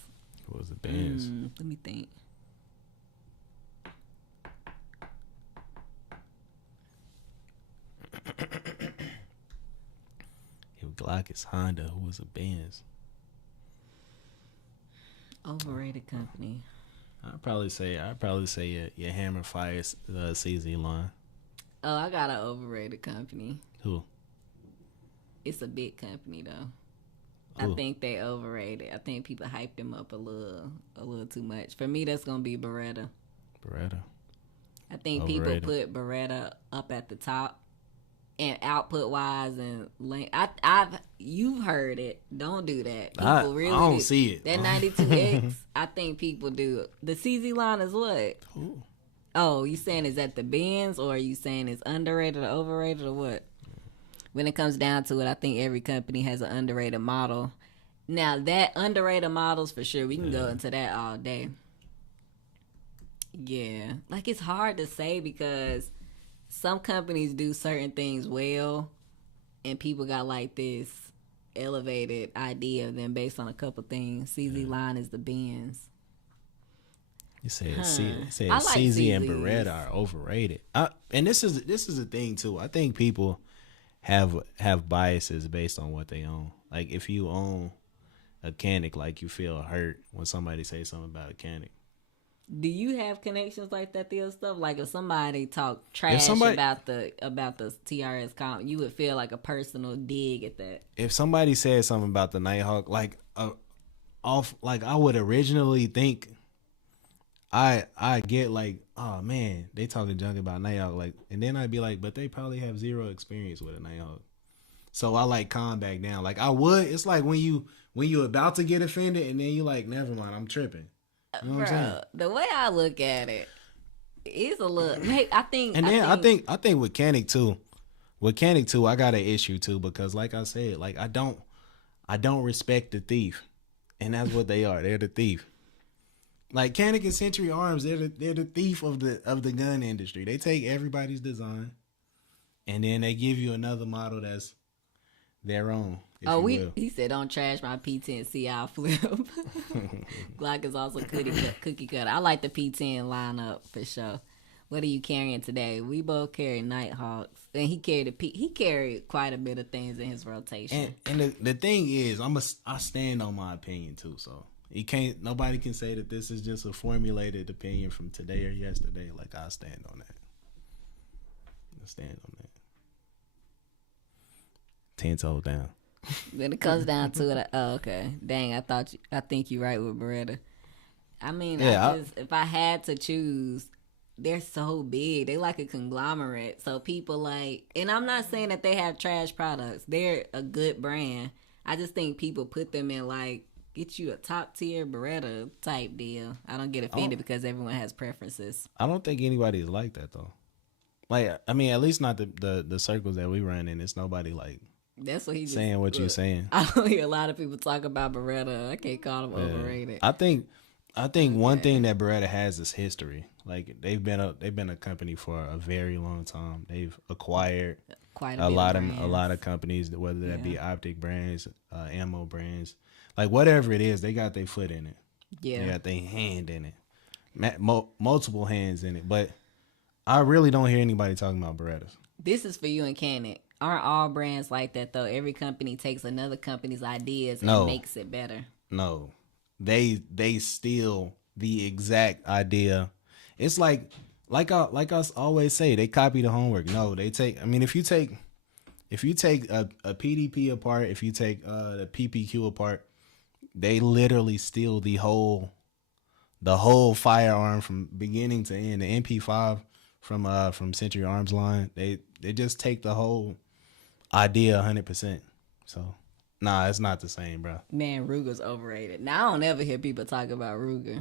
Who is the Benz? Let me think. If Glock is Honda, who is a Benz? Overrated company. I'd probably say your Hammer Fire CZ line. Oh, I got an overrated company. Who? It's a big company though. Who? I think they overrated. I think people hyped them up a little too much. For me, that's gonna be Beretta. Beretta. I think Overrated. people put Beretta up at the top, and output wise and length. You've heard it. Don't do that. People I don't see it. That 92X. I think people do it. The CZ line is what? Who? Oh, you saying is that the Benz, or are you saying it's underrated or overrated or what? When it comes down to it, I think every company has an underrated model. Now, that underrated models, for sure, we can go into that all day. Yeah. Like, it's hard to say because some companies do certain things well, and people got like this elevated idea of them based on a couple things. CZ line is the Benz. You said I like CZ and CZs. Beretta are overrated. And this is a thing too. I think people have biases based on what they own. Like if you own a Canic, like you feel hurt when somebody says something about a Canic. Do you have connections like that, the other stuff? Like if somebody talk trash about the TRS comp, you would feel like a personal dig at that. If somebody said something about the Nighthawk, like I would originally think, I get like, oh man, they talking junk about Nighthawk, like, and then I'd be like, but they probably have zero experience with a Nighthawk. So I like calm back down. Like I would. It's like when you about to get offended and then you like, never mind, I'm tripping. You know what I'm saying? The way I look at it is a little. I think. And then I think with Canic too. With Canic too, I got an issue too because, like I said, like I don't respect the thief, and that's what they are. They're the thief. Like Canic and Century Arms, they're the thief of the gun industry. They take everybody's design, and then they give you another model that's their own. He said, don't trash my P10C, I'll flip. Glock is also cookie cutter. I like the P10 lineup for sure. What are you carrying today? We both carry Nighthawks, and he carried quite a bit of things in his rotation. And the thing is, I stand on my opinion too. So nobody can say that this is just a formulated opinion from today or yesterday. Like I stand on that. I stand on that. 10 toes down. When it comes down to it, okay. Dang, I think you're right with Beretta. I mean, if I had to choose, they're so big. They like a conglomerate. So people like, and I'm not saying that they have trash products. They're a good brand. I just think people put them in like, get you a top tier Beretta type deal. I don't get offended because everyone has preferences. I don't think anybody is like that though. Like, I mean, at least not the circles that we run in. It's nobody like. That's what he's saying. What you're saying. I don't hear a lot of people talk about Beretta. I can't call them overrated. I think one thing that Beretta has is history. Like they've been a company for a very long time. They've acquired a lot of companies, whether that be optic brands, ammo brands, like whatever it is, they got their foot in it. Yeah, they got their hand in it, multiple hands in it. But I really don't hear anybody talking about Berettas. This is for you and Canic. Aren't all brands like that though? Every company takes another company's ideas and makes it better. No, they steal the exact idea. It's like I always say, they copy the homework. No, they take. I mean, if you take a PDP apart, if you take the PPQ apart, they literally steal the whole firearm from beginning to end. The MP5 from Century Arms line, they just take the whole idea 100%. So, nah, it's not the same, bro. Man, Ruger's overrated. Now I don't ever hear people talk about Ruger.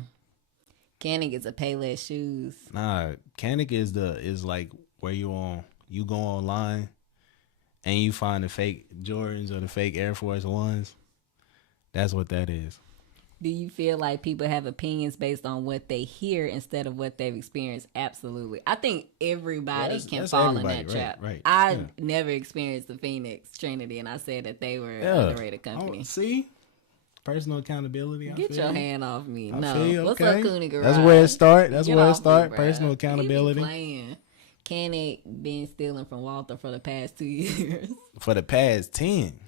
Canic is a Payless shoes. Nah, Canic is like where you go online and you find the fake Jordans or the fake Air Force Ones. That's what that is. Do you feel like people have opinions based on what they hear instead of what they've experienced? Absolutely. I think everybody can fall in that trap. Right. I never experienced the Phoenix Trinity, and I said that they were an underrated company. See? Personal accountability. Get your hand off me. No. What's up, Cooney Garage? That's where it starts. Personal accountability. Playing. Canic been stealing from Walther for the past 2 years. For the past 10.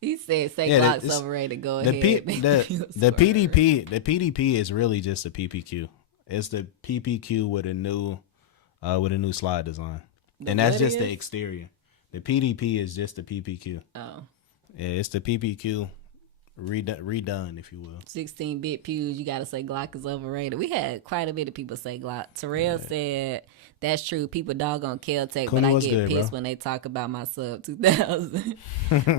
He said, Glock's overrated. Go ahead. The PDP is really just a PPQ. It's the PPQ with a new slide design. And that's just the exterior. The PDP is just the PPQ. Oh. Yeah, it's the PPQ redone, if you will. 16-bit pews, you got to say Glock is overrated. We had quite a bit of people say Glock. Terrell said, that's true. People doggone Kel-Tec, but I get pissed when they talk about my sub 2000.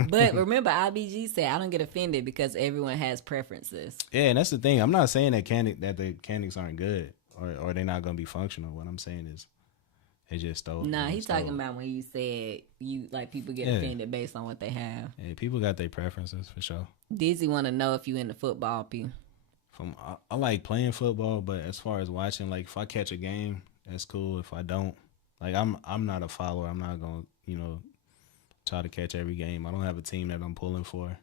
But remember, IBG said, I don't get offended because everyone has preferences. Yeah, and that's the thing. I'm not saying that the Canics aren't good or they're not going to be functional. What I'm saying is, they just stole. Nah, he's talking about when you said people get offended based on what they have. Yeah, people got their preferences for sure. Dizzy want to know if you into football, P. I like playing football, but as far as watching, like if I catch a game, that's cool. If I don't, like I'm not a follower. I'm not gonna try to catch every game. I don't have a team that I'm pulling for.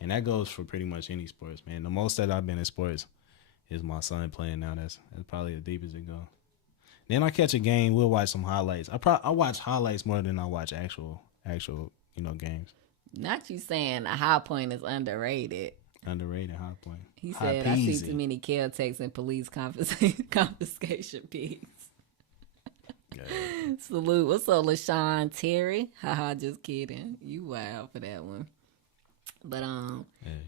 And that goes for pretty much any sports, man. The most that I've been in sports is my son playing now. That's probably the deepest it goes. Then I catch a game, we'll watch some highlights. I watch highlights more than I watch actual games. Not you saying a High Point is underrated. Underrated High Point. He said, I see too many Kel-Tex and police confiscation pigs. Yeah. Salute. What's up, LaShawn Terry? Haha, just kidding. You wild for that one. But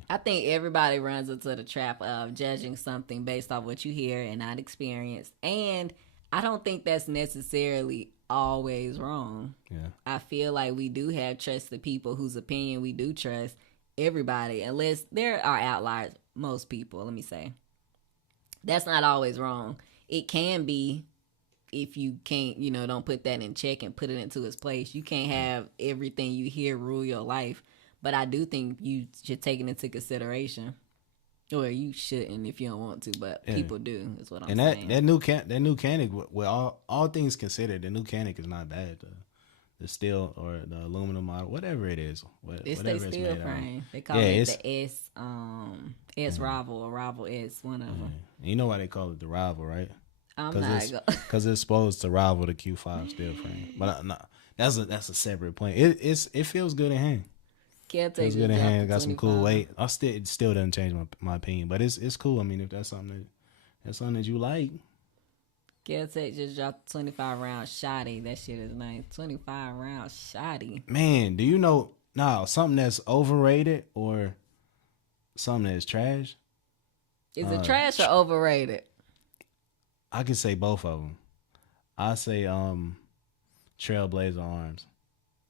I think everybody runs into the trap of judging something based off what you hear and not experience. And I don't think that's necessarily always wrong. Yeah. I feel like we do have trusted people whose opinion we do trust. Everybody, unless there are outliers, most people, let me say. That's not always wrong. It can be if you can't, don't put that in check and put it into its place. You can't have everything you hear rule your life. But I do think you should take it into consideration. Or you shouldn't if you don't want to, but people do, is what I'm saying. And that new Canic, with all things considered, the new Canic is not bad. The steel or the aluminum model, whatever it is. It's whatever they steel frame. They call it the S Rival or Rival S, one of them. And you know why they call it the Rival, right? Because it's supposed to rival the Q5 steel frame. But that's a separate point. It feels good in hand. It's good in hand. Got some cool weight. It still doesn't change my opinion, but it's cool. I mean, if that's something that you like. Kel-Tex just dropped 25 round shotty. That shit is nice. 25 round shotty. Man, do you know now something that's overrated or something that's trash? Is it trash or overrated? I could say both of them. I say Trailblazer arms.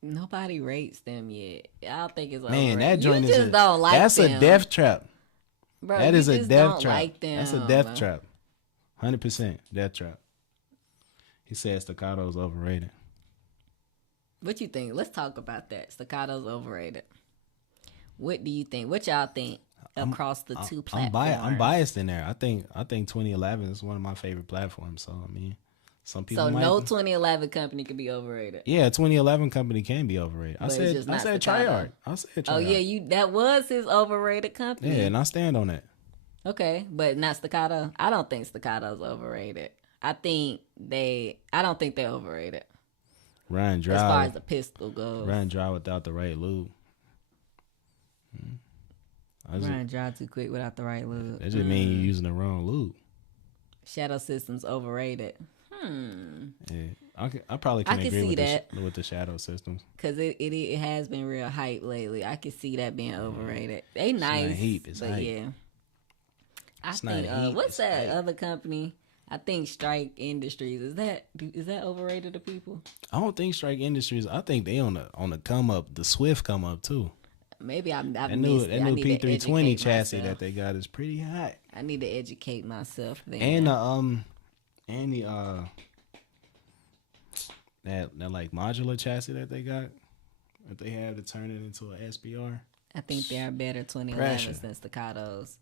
Nobody rates them yet. I don't think it's man. overrated. That joint you just don't like that's them. A death trap. Bro, that is a death trap. Like them. That's a death trap. 100% death trap. He said Staccato's overrated. What you think? Let's talk about that. Staccato's overrated. What do you think? What y'all think across the two platforms? I'm biased in there. I think 2011 is one of my favorite platforms. So I mean, some people. So no 2011 company can be overrated. Yeah, 2011 company can be overrated. I said Triart. I said Triart. Oh yeah, that was his overrated company. Yeah, and I stand on that. Okay, but not Staccato. I don't think Staccato's overrated. I don't think they're overrated. Run dry. As far as the pistol goes. Run dry without the right lube. Run dry too quick without the right lube. That just means you're using the wrong lube. Shadow Systems overrated. Yeah, I probably can agree with the Shadow Systems. Because it has been real hype lately. I can see that being overrated. They nice. It's not heap, it's but hype. Yeah. I think what's that other company? I think Strike Industries. Is that overrated to people? I don't think Strike Industries. I think they on the come up. The Swift come up too. Maybe I've that missed new P320 chassis that they got is pretty hot. I need to educate myself there. And that like modular chassis that they got, that they have to turn it into an SBR. I think they are better 2011 than Staccatos.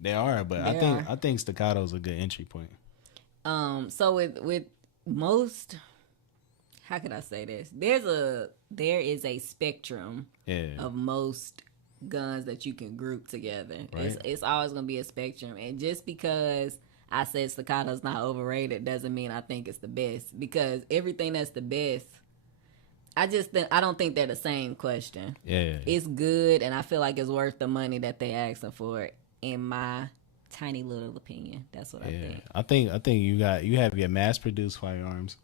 They are, but I think Staccato's a good entry point. So with most, how could I say this? There is a spectrum of most guns that you can group together. Right. It's always gonna be a spectrum, and just because I said Staccato's not overrated doesn't mean I think it's the best. Because everything that's the best, I don't think they're the same question. Yeah, it's good, and I feel like it's worth the money that they asking for it. In my tiny little opinion, that's what I think. I think you have your mass produced firearms,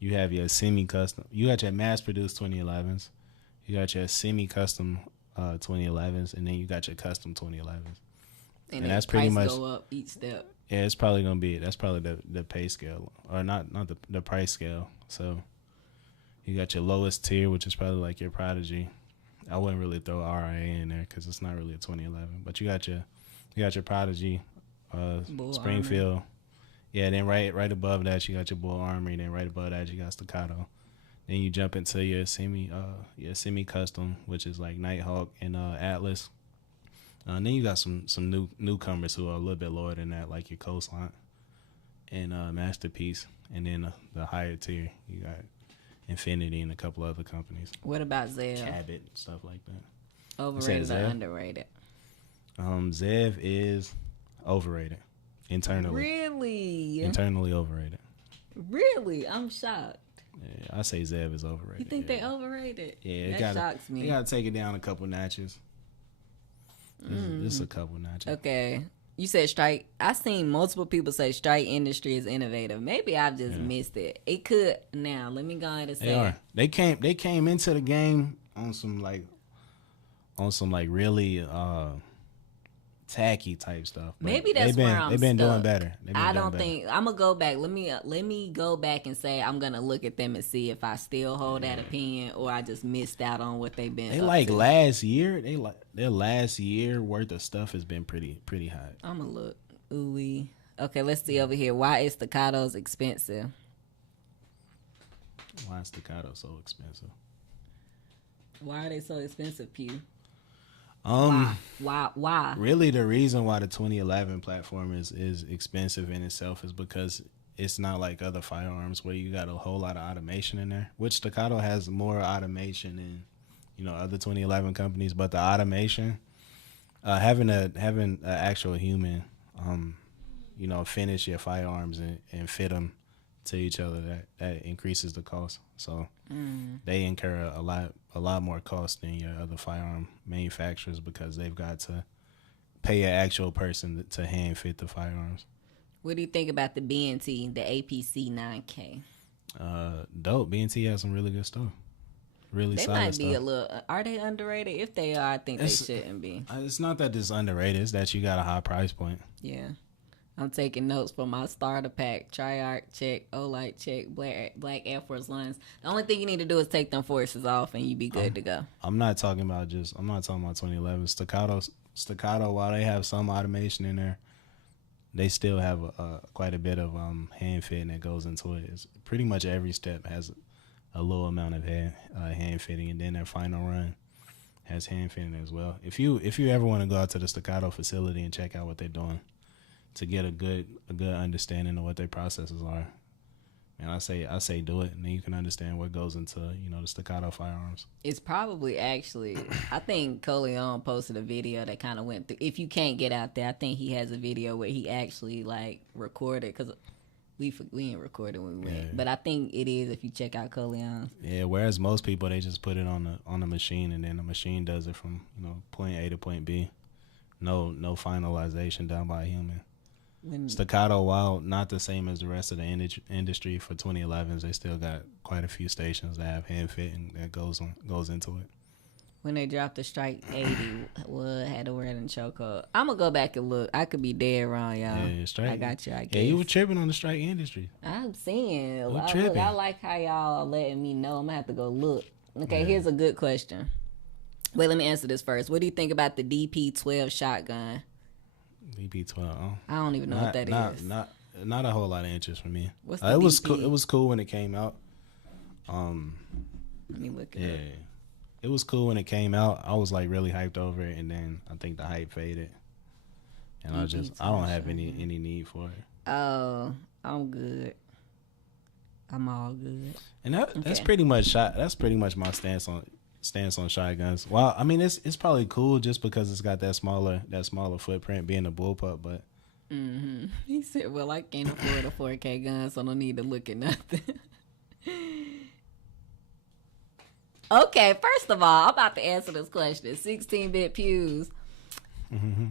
you have your semi custom, you got your mass produced 2011s, you got your semi custom 2011s, and then you got your custom 2011s. And that's pretty much go up each step. Yeah, it's probably gonna be that's probably the pay scale, or not the price scale. So you got your lowest tier, which is probably like your Prodigy. I wouldn't really throw RIA in there because it's not really a 2011, but you got your Prodigy, Springfield. Armory. Yeah, then right above that you got your Bull Armory. Then right above that you got Staccato. Then you jump into your semi custom, which is like Nighthawk and Atlas. And then you got some newcomers who are a little bit lower than that, like your Coastline and Masterpiece. And then the higher tier, you Infinity, and a couple other companies. What about Zev? Cabot, stuff like that. Overrated or Zev? underrated? Zev is overrated. Internally. Really? Internally overrated. Really? I'm shocked. Yeah, I say Zev is overrated. You think yeah. they overrated? Yeah, that shocks me. You gotta take it down a couple notches. Just a couple notches. Okay. You said strike. I seen multiple people say strike industry is innovative. Maybe I've just missed it. It could. Now, let me go ahead and say They are. They came into the game on some like really tacky type stuff. But maybe that's where I'm They've been stuck. doing better. I don't think I'm gonna go back. Let me go back and say I'm gonna look at them and see if I still hold that opinion or I just missed out on what they've been. They up like to. last year. Their last year worth of stuff has been pretty hot. I'm gonna look. Ooh. Okay, let's see over here. Why is staccatos expensive? Why is staccato so expensive? Why are they so expensive, Pew? Why? Really, the reason why the 2011 platform is expensive in itself is because it's not like other firearms where you got a whole lot of automation in there. Which Staccato has more automation than other 2011 companies, but the automation, having an actual human, finish your firearms and fit them to each other, that increases the cost. So they incur a lot more cost than your other firearm manufacturers because they've got to pay an actual person to hand fit the firearms. What do you think about the BNT, the APC 9K? Dope. BNT has some really good stuff. Really they solid might be stuff. a little. Are they underrated? If they are, I think they shouldn't be. It's not that it's underrated. It's that you got a high price point. Yeah. I'm taking notes for my starter pack. Triarch, check. Olight, check. Black Air Force Ones. The only thing you need to do is take them forces off and you be good to go. I'm not talking about 2011. Staccato, while they have some automation in there, they still have quite a bit of hand fitting that goes into it. It's pretty much every step has a low amount of hand fitting, and then their final run has hand fitting as well. If you ever want to go out to the Staccato facility and check out what they're doing, to get a good understanding of what their processes are, and I say do it, and then you can understand what goes into the Staccato firearms. It's probably actually, I think Coleon posted a video that kind of went through. If you can't get out there, I think he has a video where he actually recorded, because we didn't record it when we went, but I think it is if you check out Coleon. Yeah, whereas most people, they just put it on the machine, and then the machine does it from point A to point B. No finalization done by a human. Staccato, while not the same as the rest of the industry for 2011s, they still got quite a few stations that have hand fitting that goes into it. When they dropped the Strike 80, had to wear it in chokehold. I'm gonna go back and look. I could be dead wrong, y'all. Yeah, Strike. I got you. I guess. Yeah, you were tripping on the Strike industry. I'm seeing. Tripping. I like how y'all are letting me know. I'm gonna have to go look. Okay, Here's a good question. Wait, let me answer this first. What do you think about the DP12 shotgun? DP12. I don't even know what that is. Not a whole lot of interest for me. What's the it was DP? cool. It was cool when it came out. Let me look it up. It was cool when it came out. I was really hyped over it, and then I think the hype faded, and I don't have any need for it. Oh, I'm good. I'm all good. And that's pretty much my stance on shotguns. Well, I mean it's probably cool just because it's got that smaller footprint, being a bullpup, but. He said, "Well, I can't afford a 4K gun, so I don't need to look at nothing." Okay, first of all, I'm about to answer this question. 16-bit Pews.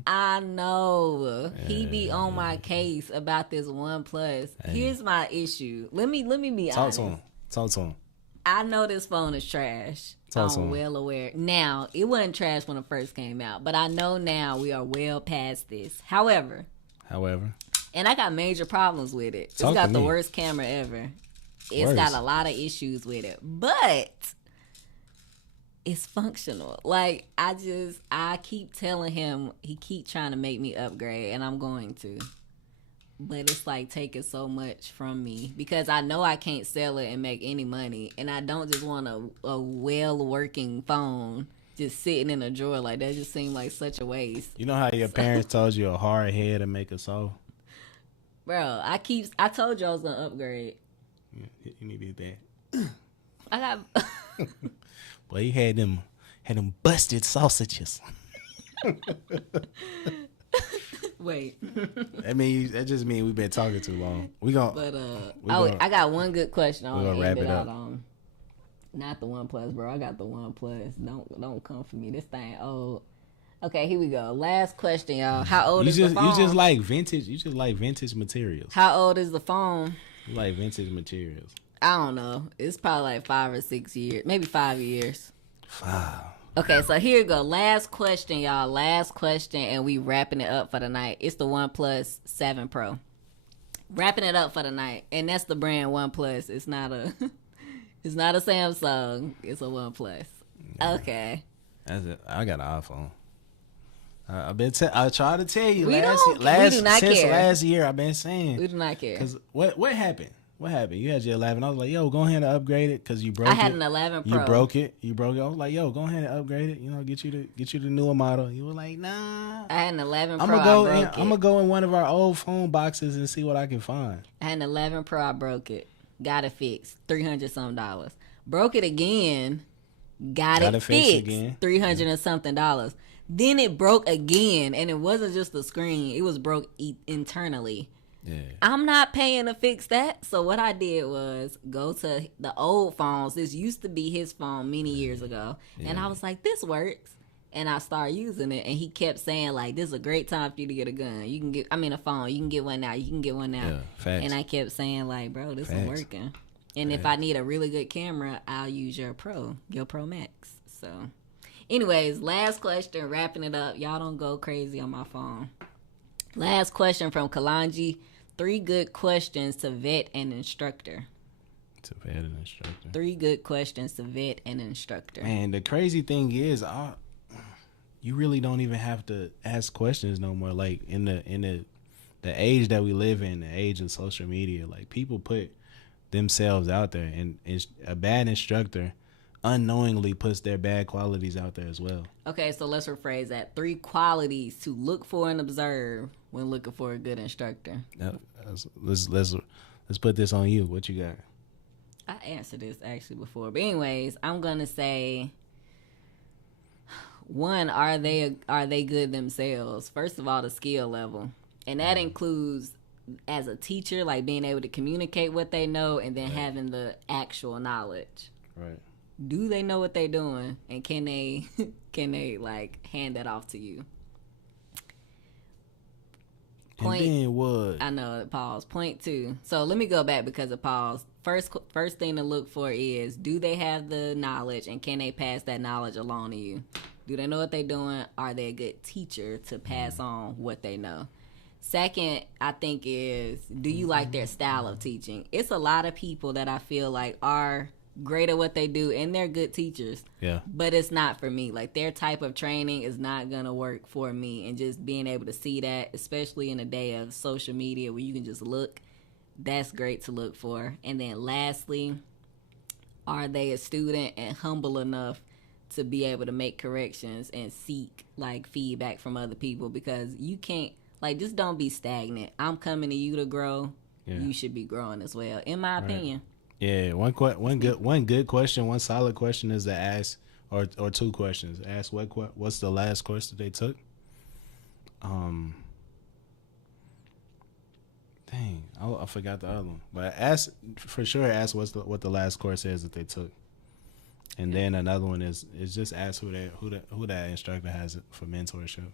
I know he be on my case about this OnePlus. Here's my issue. Let me be honest. Talk to him. I know this phone is trash. I'm well aware. Now, it wasn't trash when it first came out, but I know now we are well past this. However, and I got major problems with it. It's got the worst camera ever. It's got a lot of issues with it, but it's functional. I keep telling him, he keep trying to make me upgrade, and I'm going to. But it's taking so much from me because I know I can't sell it and make any money, and I don't just want a well-working phone just sitting in a drawer. That just seemed like such a waste. You know how your parents told you a hard head to make a soul? Bro, I told you I was gonna upgrade. You needed that. I got. Well, he had them busted sausages. Wait. That just means we've been talking too long. But I got one good question. I We're gonna wrap it up. Not the OnePlus, bro. I got the OnePlus. Don't come for me. This thing old. Okay, here we go. Last question, y'all. How old is the phone? You just like vintage. You just like vintage materials. How old is the phone? You like vintage materials. I don't know. It's probably like 5 or 6 years, maybe 5 years. 5. Okay, so here you go. Last question, y'all. Last question, and we wrapping it up for the night. It's the OnePlus 7 Pro. Wrapping it up for the night, and that's the brand OnePlus. It's not a, it's not a Samsung. It's a OnePlus. Okay. That's it. I got an iPhone. I try to tell you. We do not care. Last year, I've been saying We do not care. Because what happened? What happened? You had your 11. I was like, yo, go ahead and upgrade it because you broke it. I had an 11 Pro. You broke it. I was like, yo, go ahead and upgrade it. You know, get you the newer model. You were like, nah. I had an 11 Pro. I'm gonna go in one of our old phone boxes and see what I can find. I had an 11 Pro. I broke it. Got it fixed. $300 some. Broke it again. Got it fixed again. $300 and something. Then it broke again, and it wasn't just the screen. It was broke internally. Yeah. I'm not paying to fix that. So what I did was go to the old phones. This used to be his phone many years ago. Yeah. And I was like, this works. And I started using it. And he kept saying, like, this is a great time for you to get a gun. A phone. You can get one now. You can get one now. Yeah, facts. And I kept saying, like, bro, this is working. And if I need a really good camera, I'll use your Pro Max. So, anyways, last question, wrapping it up. Y'all don't go crazy on my phone. Last question from Kalanji. 3 good questions to vet an instructor. 3 good questions to vet an instructor. Man, the crazy thing is, you really don't even have to ask questions no more. Like in the age that we live in, the age of social media, like people put themselves out there, and a bad instructor unknowingly puts their bad qualities out there as well. Okay, so let's rephrase that. 3 qualities to look for and observe when looking for a good instructor. Let's put this on you. What you got? I answered this actually before, but anyways, I'm gonna say 1, are they good themselves? First of all, the skill level, and that includes as a teacher, like being able to communicate what they know, and then having the actual knowledge. Right. Do they know what they're doing, and can they like hand that off to you? And then what? I know, pause. Point 2. So let me go back because of pause. First thing to look for is, do they have the knowledge, and can they pass that knowledge along to you? Do they know what they're doing? Are they a good teacher to pass on what they know? Second, I think is, do you like their style of teaching? It's a lot of people that I feel like are great at what they do, and they're good teachers. Yeah. But it's not for me. Like, their type of training is not going to work for me. And just being able to see that, especially in a day of social media where you can just look, that's great to look for. And then lastly, are they a student and humble enough to be able to make corrections and seek, like, feedback from other people? Because you can't, like, just don't be stagnant. I'm coming to you to grow. Yeah. You should be growing as well, in my opinion. Yeah, one good question, one solid question is to ask, or 2 questions. Ask what's the last course that they took. Dang, I forgot the other one. But ask what the last course is that they took. And then another one is just ask who that instructor has for mentorship.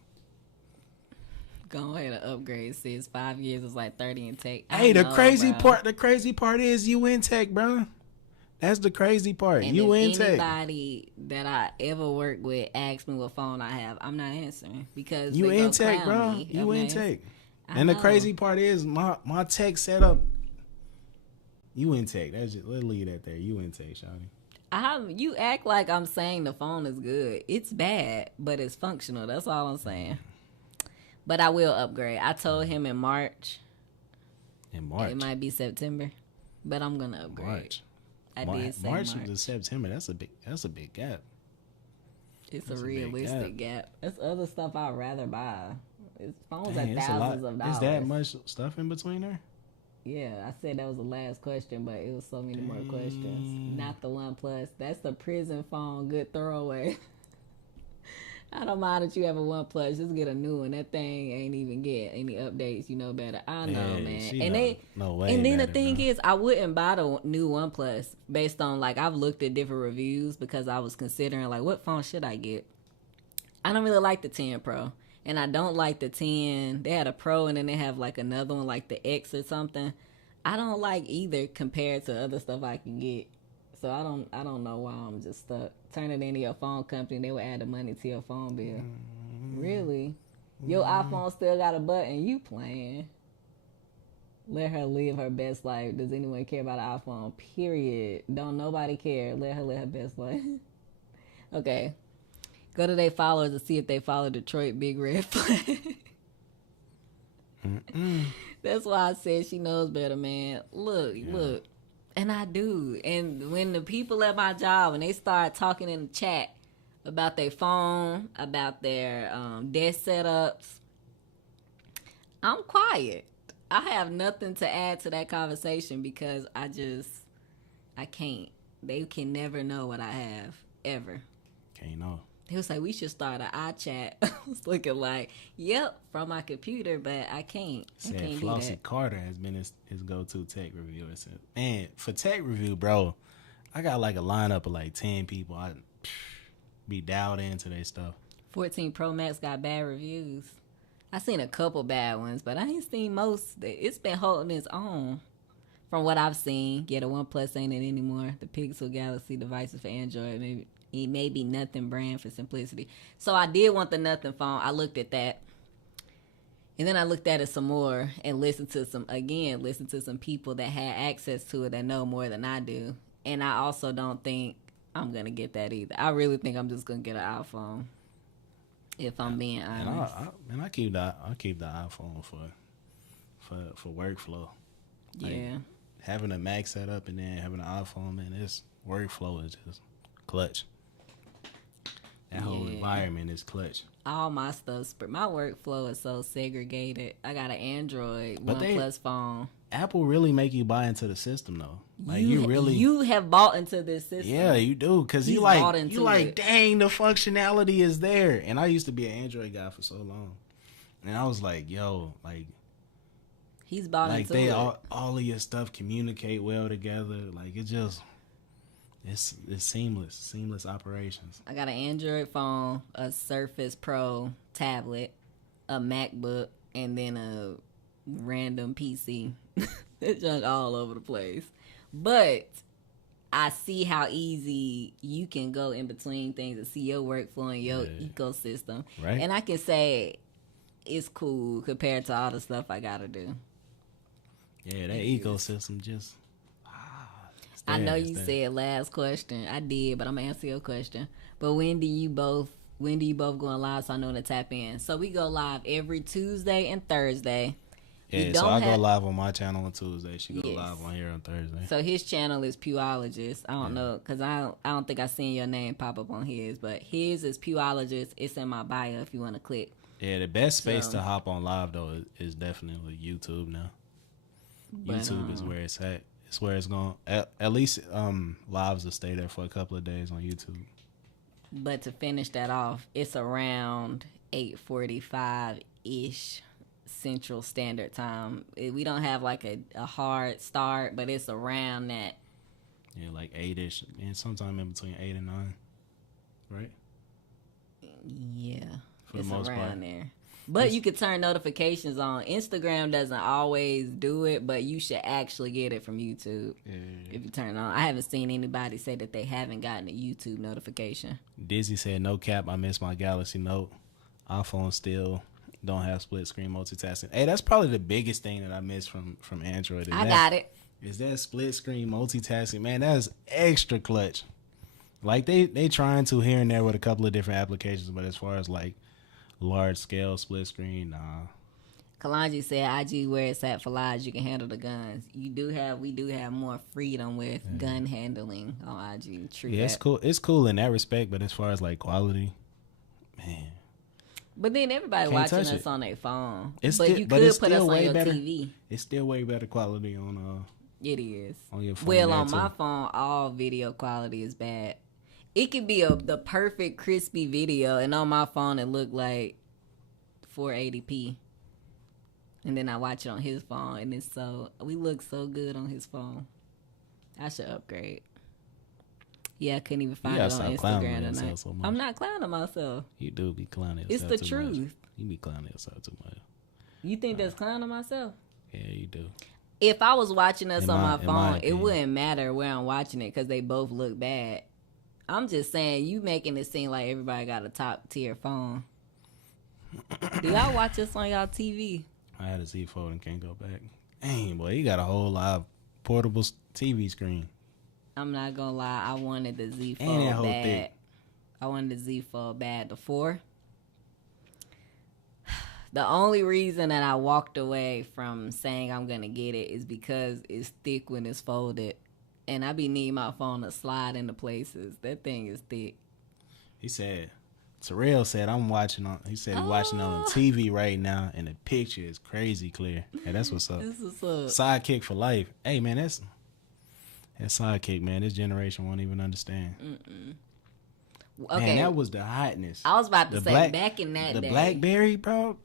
Go ahead and upgrade, sis. 5 years is like 30 in tech. Hey, the crazy part is you in tech, bro. That's the crazy part. And you in tech. Anybody that I ever worked with asks me what phone I have, I'm not answering because you in tech, bro. You in tech. And the crazy part is my tech setup. You in tech. Let's leave that there. You in tech, shawty. You act like I'm saying the phone is good. It's bad, but it's functional. That's all I'm saying. But I will upgrade. I told him in March. It might be September, but I'm gonna upgrade. March. I did say March to September. That's a big gap. It's a realistic gap. There's other stuff I'd rather buy. Phones are thousands of dollars. Is that much stuff in between there? Yeah, I said that was the last question, but it was so many more questions. Not the OnePlus. That's the prison phone. Good throwaway. I don't mind that you have a OnePlus. Just get a new one. That thing ain't even get any updates. You know better. I know, Yeah, man. she And know, they, no way. and then the better, thing bro. is, I wouldn't buy the new OnePlus based on like I've looked at different reviews because I was considering like what phone should I get. I don't really like the 10 Pro, and I don't like the 10. They had a Pro, and then they have like another one like the X or something. I don't like either compared to other stuff I can get. So I don't know why I'm just stuck. Turn it into your phone company, they will add the money to your phone bill. Really? Your iPhone still got a button. You playing? Let her live her best life. Does anyone care about an iPhone? Period. Don't nobody care. Let her live her best life. Okay. Go to their followers and see if they follow Detroit Big Red Flag. That's why I said she knows better, man. Look. And I do. And when the people at my job, when they start talking in the chat about their phone, about their desk setups, I'm quiet. I have nothing to add to that conversation because I can't. They can never know what I have, ever. Can't know. He was like, we should start an iChat. I was looking like, yep, from my computer, but I can't. I Said can't do Flossie that. Carter has been his go-to tech reviewer. Man, for tech review, bro, I got like a lineup of like 10 people. I be dialed into their stuff. 14 Pro Max got bad reviews. I seen a couple bad ones, but I ain't seen most. It's been holding its own. From what I've seen, yeah, the OnePlus ain't it anymore. The Pixel Galaxy devices for Android, maybe it may be nothing brand for simplicity. So I did want the nothing phone. I looked at that. And then I looked at it some more and listened to some people that had access to it that know more than I do. And I also don't think I'm going to get that either. I really think I'm just going to get an iPhone. If I'm being honest. And I keep the iPhone for workflow. Like, Yeah. having a Mac set up and then having an iPhone, man, this workflow is just clutch. That whole environment is clutch. All my stuff, my workflow is so segregated. I got an Android OnePlus phone. Apple really make you buy into the system though. Like you have bought into this system. Yeah, you do, because you like, dang, the functionality is there. And I used to be an Android guy for so long, and I was like, yo, like he's bought into it. All of your stuff communicate well together. Like it's seamless operations. I got an Android phone, a Surface Pro tablet, a MacBook, and then a random PC. It's junk all over the place. But I see how easy you can go in between things and see your workflow and your ecosystem. Right. And I can say it's cool compared to all the stuff I got to do. Yeah, that ecosystem just... I know you said last question. I did, but I'm going to answer your question. But when do you both go live so I know to tap in? So we go live every Tuesday and Thursday. Yeah, so I go live on my channel on Tuesday. She go live on here on Thursday. So his channel is Pewologist. I don't know, because I don't think I seen your name pop up on his, but his is Pewologist. It's in my bio if you want to click. Yeah, the best space to hop on live, though, is definitely YouTube now. But, YouTube is where it's at. It's where it's going. At least lives will stay there for a couple of days on YouTube. But to finish that off, it's around 8:45-ish Central Standard Time. We don't have like a hard start, but it's around that. Yeah, like 8-ish, and sometime in between 8 and 9, right? Yeah, for the most part. There. But you could turn notifications on. Instagram doesn't always do it, but you should actually get it from YouTube if you turn it on. I haven't seen anybody say that they haven't gotten a YouTube notification. Dizzy said, no cap, I missed my Galaxy Note. iPhone still don't have split screen multitasking. Hey, that's probably the biggest thing that I miss from Android. Got it. Is that split screen multitasking? Man, that's extra clutch. Like they trying to here and there with a couple of different applications, but as far as like large scale split screen, nah. Kalanji said IG where it's at for lives, you can handle the guns. We do have more freedom with gun handling on IG. True. Yeah, it's cool. It's cool in that respect, but as far as like quality, man. But then everybody Can't watching touch us it. on their phone. It's but still- you but could it's put us still on way your better. TV. It's still way better quality on It is. your phone. Well, there, on too. my phone, all video quality is bad. It could be the perfect crispy video, and on my phone it looked like 480p. And then I watch it on his phone, and we look so good on his phone. I should upgrade. Yeah, I couldn't even find it gotta on stop clowning Instagram yourself tonight. so much. I'm not clowning myself. You do be clowning It's yourself the too much. truth. You be clowning yourself too much. You think that's clowning myself? Yeah, you do. If I was watching us In on my- my in my phone, it opinion. wouldn't matter where I'm watching it because they both look bad. I'm just saying, you making it seem like everybody got a top tier phone. Do y'all watch us on y'all TV? I had a Z Fold and can't go back. Dang, boy, you got a whole live portable TV screen. I'm not gonna lie, I wanted the Z And Fold that whole bad. thick. I wanted the Z Fold bad. The 4. The only reason that I walked away from saying I'm gonna get it is because it's thick when it's folded, and I be needing my phone to slide into places. That thing is thick. He said, Terrell said, I'm watching on. He said he's watching on the TV right now, and the picture is crazy clear. Hey, that's what's up. This is up. Sidekick for life. Hey, man, that's Sidekick, man. This generation won't even understand. Okay, Man, that was the hotness. I was about to The say back in that the day. BlackBerry, bro.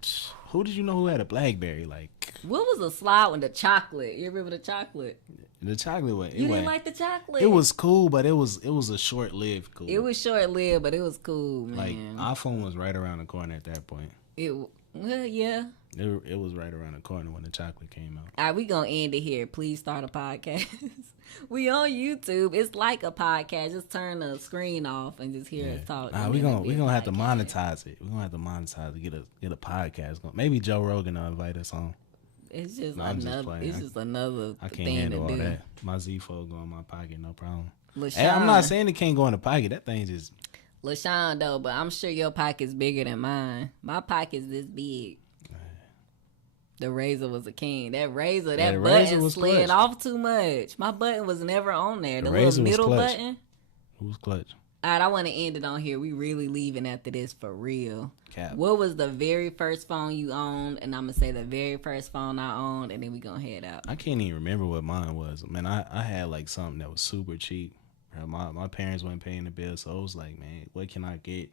Who did you know who had a BlackBerry? Like What was the slide with the chocolate? You remember the chocolate? the chocolate one. You didn't like the chocolate? It was cool, but it was a short-lived cool. It was short lived, but it was cool, man. like iPhone was right around the corner at that point. Well, yeah. It was right around the corner when the chocolate came out. All right, we gonna end it here. Please start a podcast. We on YouTube. It's like a podcast. Just turn the screen off and just hear us talk. Nah, and we then gonna it'll be we a gonna have to podcast. monetize it. We're gonna have to monetize it. Get a podcast going. Maybe Joe Rogan will invite us on. It's just No, I'm just another. playing. It's just another I can't thing handle to all do. that. My Z Fold go in my pocket, no problem. LaShawn, Hey, I'm not saying it can't go in the pocket. That thing just LaShawn though, but I'm sure your pocket's bigger than mine. My pocket's this big. The razor was a king. That razor, Yeah, that the razor button was slid clutch. off too much. My button was never on there. The The razor little was middle clutch. button. who's clutch. All right, I want to end it on here. We really leaving after this for real. Cap. What was the very first phone you owned? And I'm going to say the very first phone I owned, and then we going to head out. I can't even remember what mine was. Man, I had like something that was super cheap. My parents weren't paying the bill, so I was like, man, what can I get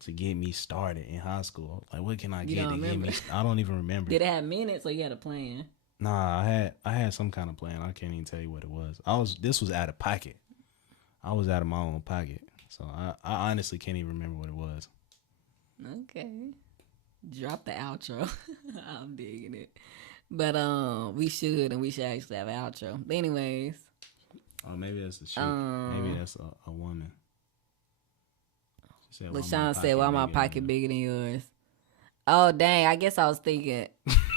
to get me started in high school? Like, what can I You get don't to get remember? me? I don't even remember. Did it have minutes or you had a plan? Nah, I had some kind of plan. I can't even tell you what it was. This was out of pocket. I was out of my own pocket, so I honestly can't even remember what it was. Okay. Drop the outro. I'm digging it. But we should actually have an outro. But anyways. Oh, maybe that's the shit. Maybe that's a woman. She said, LaShawn said, why my pocket bigger than yours? Oh, dang. I guess I was thinking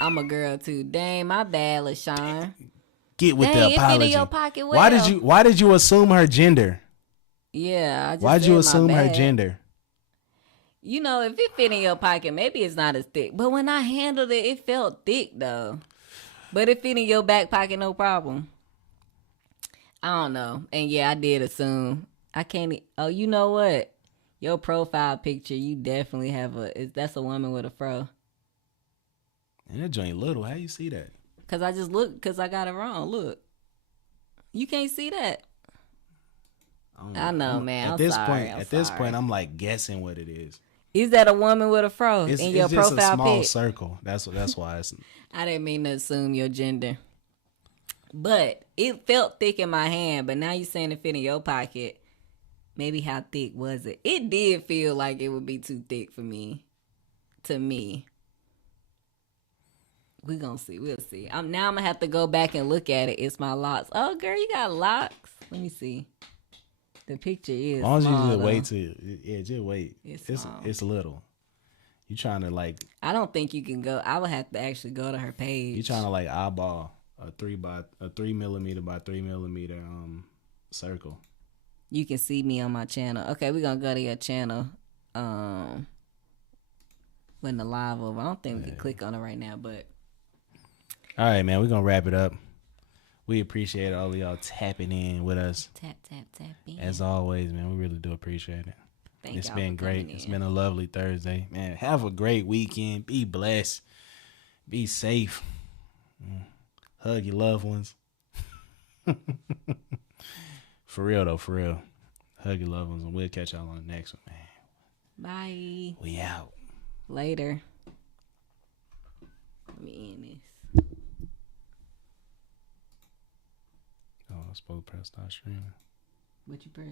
I'm a girl, too. Dang, my bad, LaShawn. Get with Dang, the it fit in apology. your pocket Why well. did you assume her gender? Yeah, I just Why'd said you my assume her bad. gender? You know, if it fit in your pocket, maybe it's not as thick. But when I handled it, it felt thick, though. But it fit in your back pocket, no problem. I don't know. And yeah, I did assume. I can't. Oh, you know what? Your profile picture, you definitely have that's a woman with a fro. And that joint little. How you see that? Because I just looked, because I got it wrong. Look. You can't see that. I know, man. At this point, I'm like guessing what it is. Is that a woman with a fro It's in your just profile a small pic? circle. That's why it's. I didn't mean to assume your gender. But it felt thick in my hand, but now you're saying it fit in your pocket. Maybe how thick was it? It did feel like it would be too thick for me. To me. We're going to see. We'll see. Now I'm going to have to go back and look at it. It's my locks. Oh, girl, you got locks? Let me see. The picture is As long as you small, just though. wait just wait. It's small. It's little. You trying to like I don't think you can go. I would have to actually go to her page. you trying to like eyeball a 3 millimeter by 3 millimeter circle. You can see me on my channel. Okay, we're gonna go to your channel. When the live over. I don't think we can click on it right now, but All right, man, we're gonna wrap it up. We appreciate all of y'all tapping in with us. tap, tap, tap in. As always, man, we really do appreciate it. Thank It's y'all been for great. coming It's in. been a lovely Thursday, man. Have a great weekend. Be blessed. Be safe. Hug your loved ones. For real though, for real. Hug your loved ones, and we'll catch y'all on the next one, man. Bye. We out. Later. Let me end this. Oh, I was supposed to press start streaming. What you press?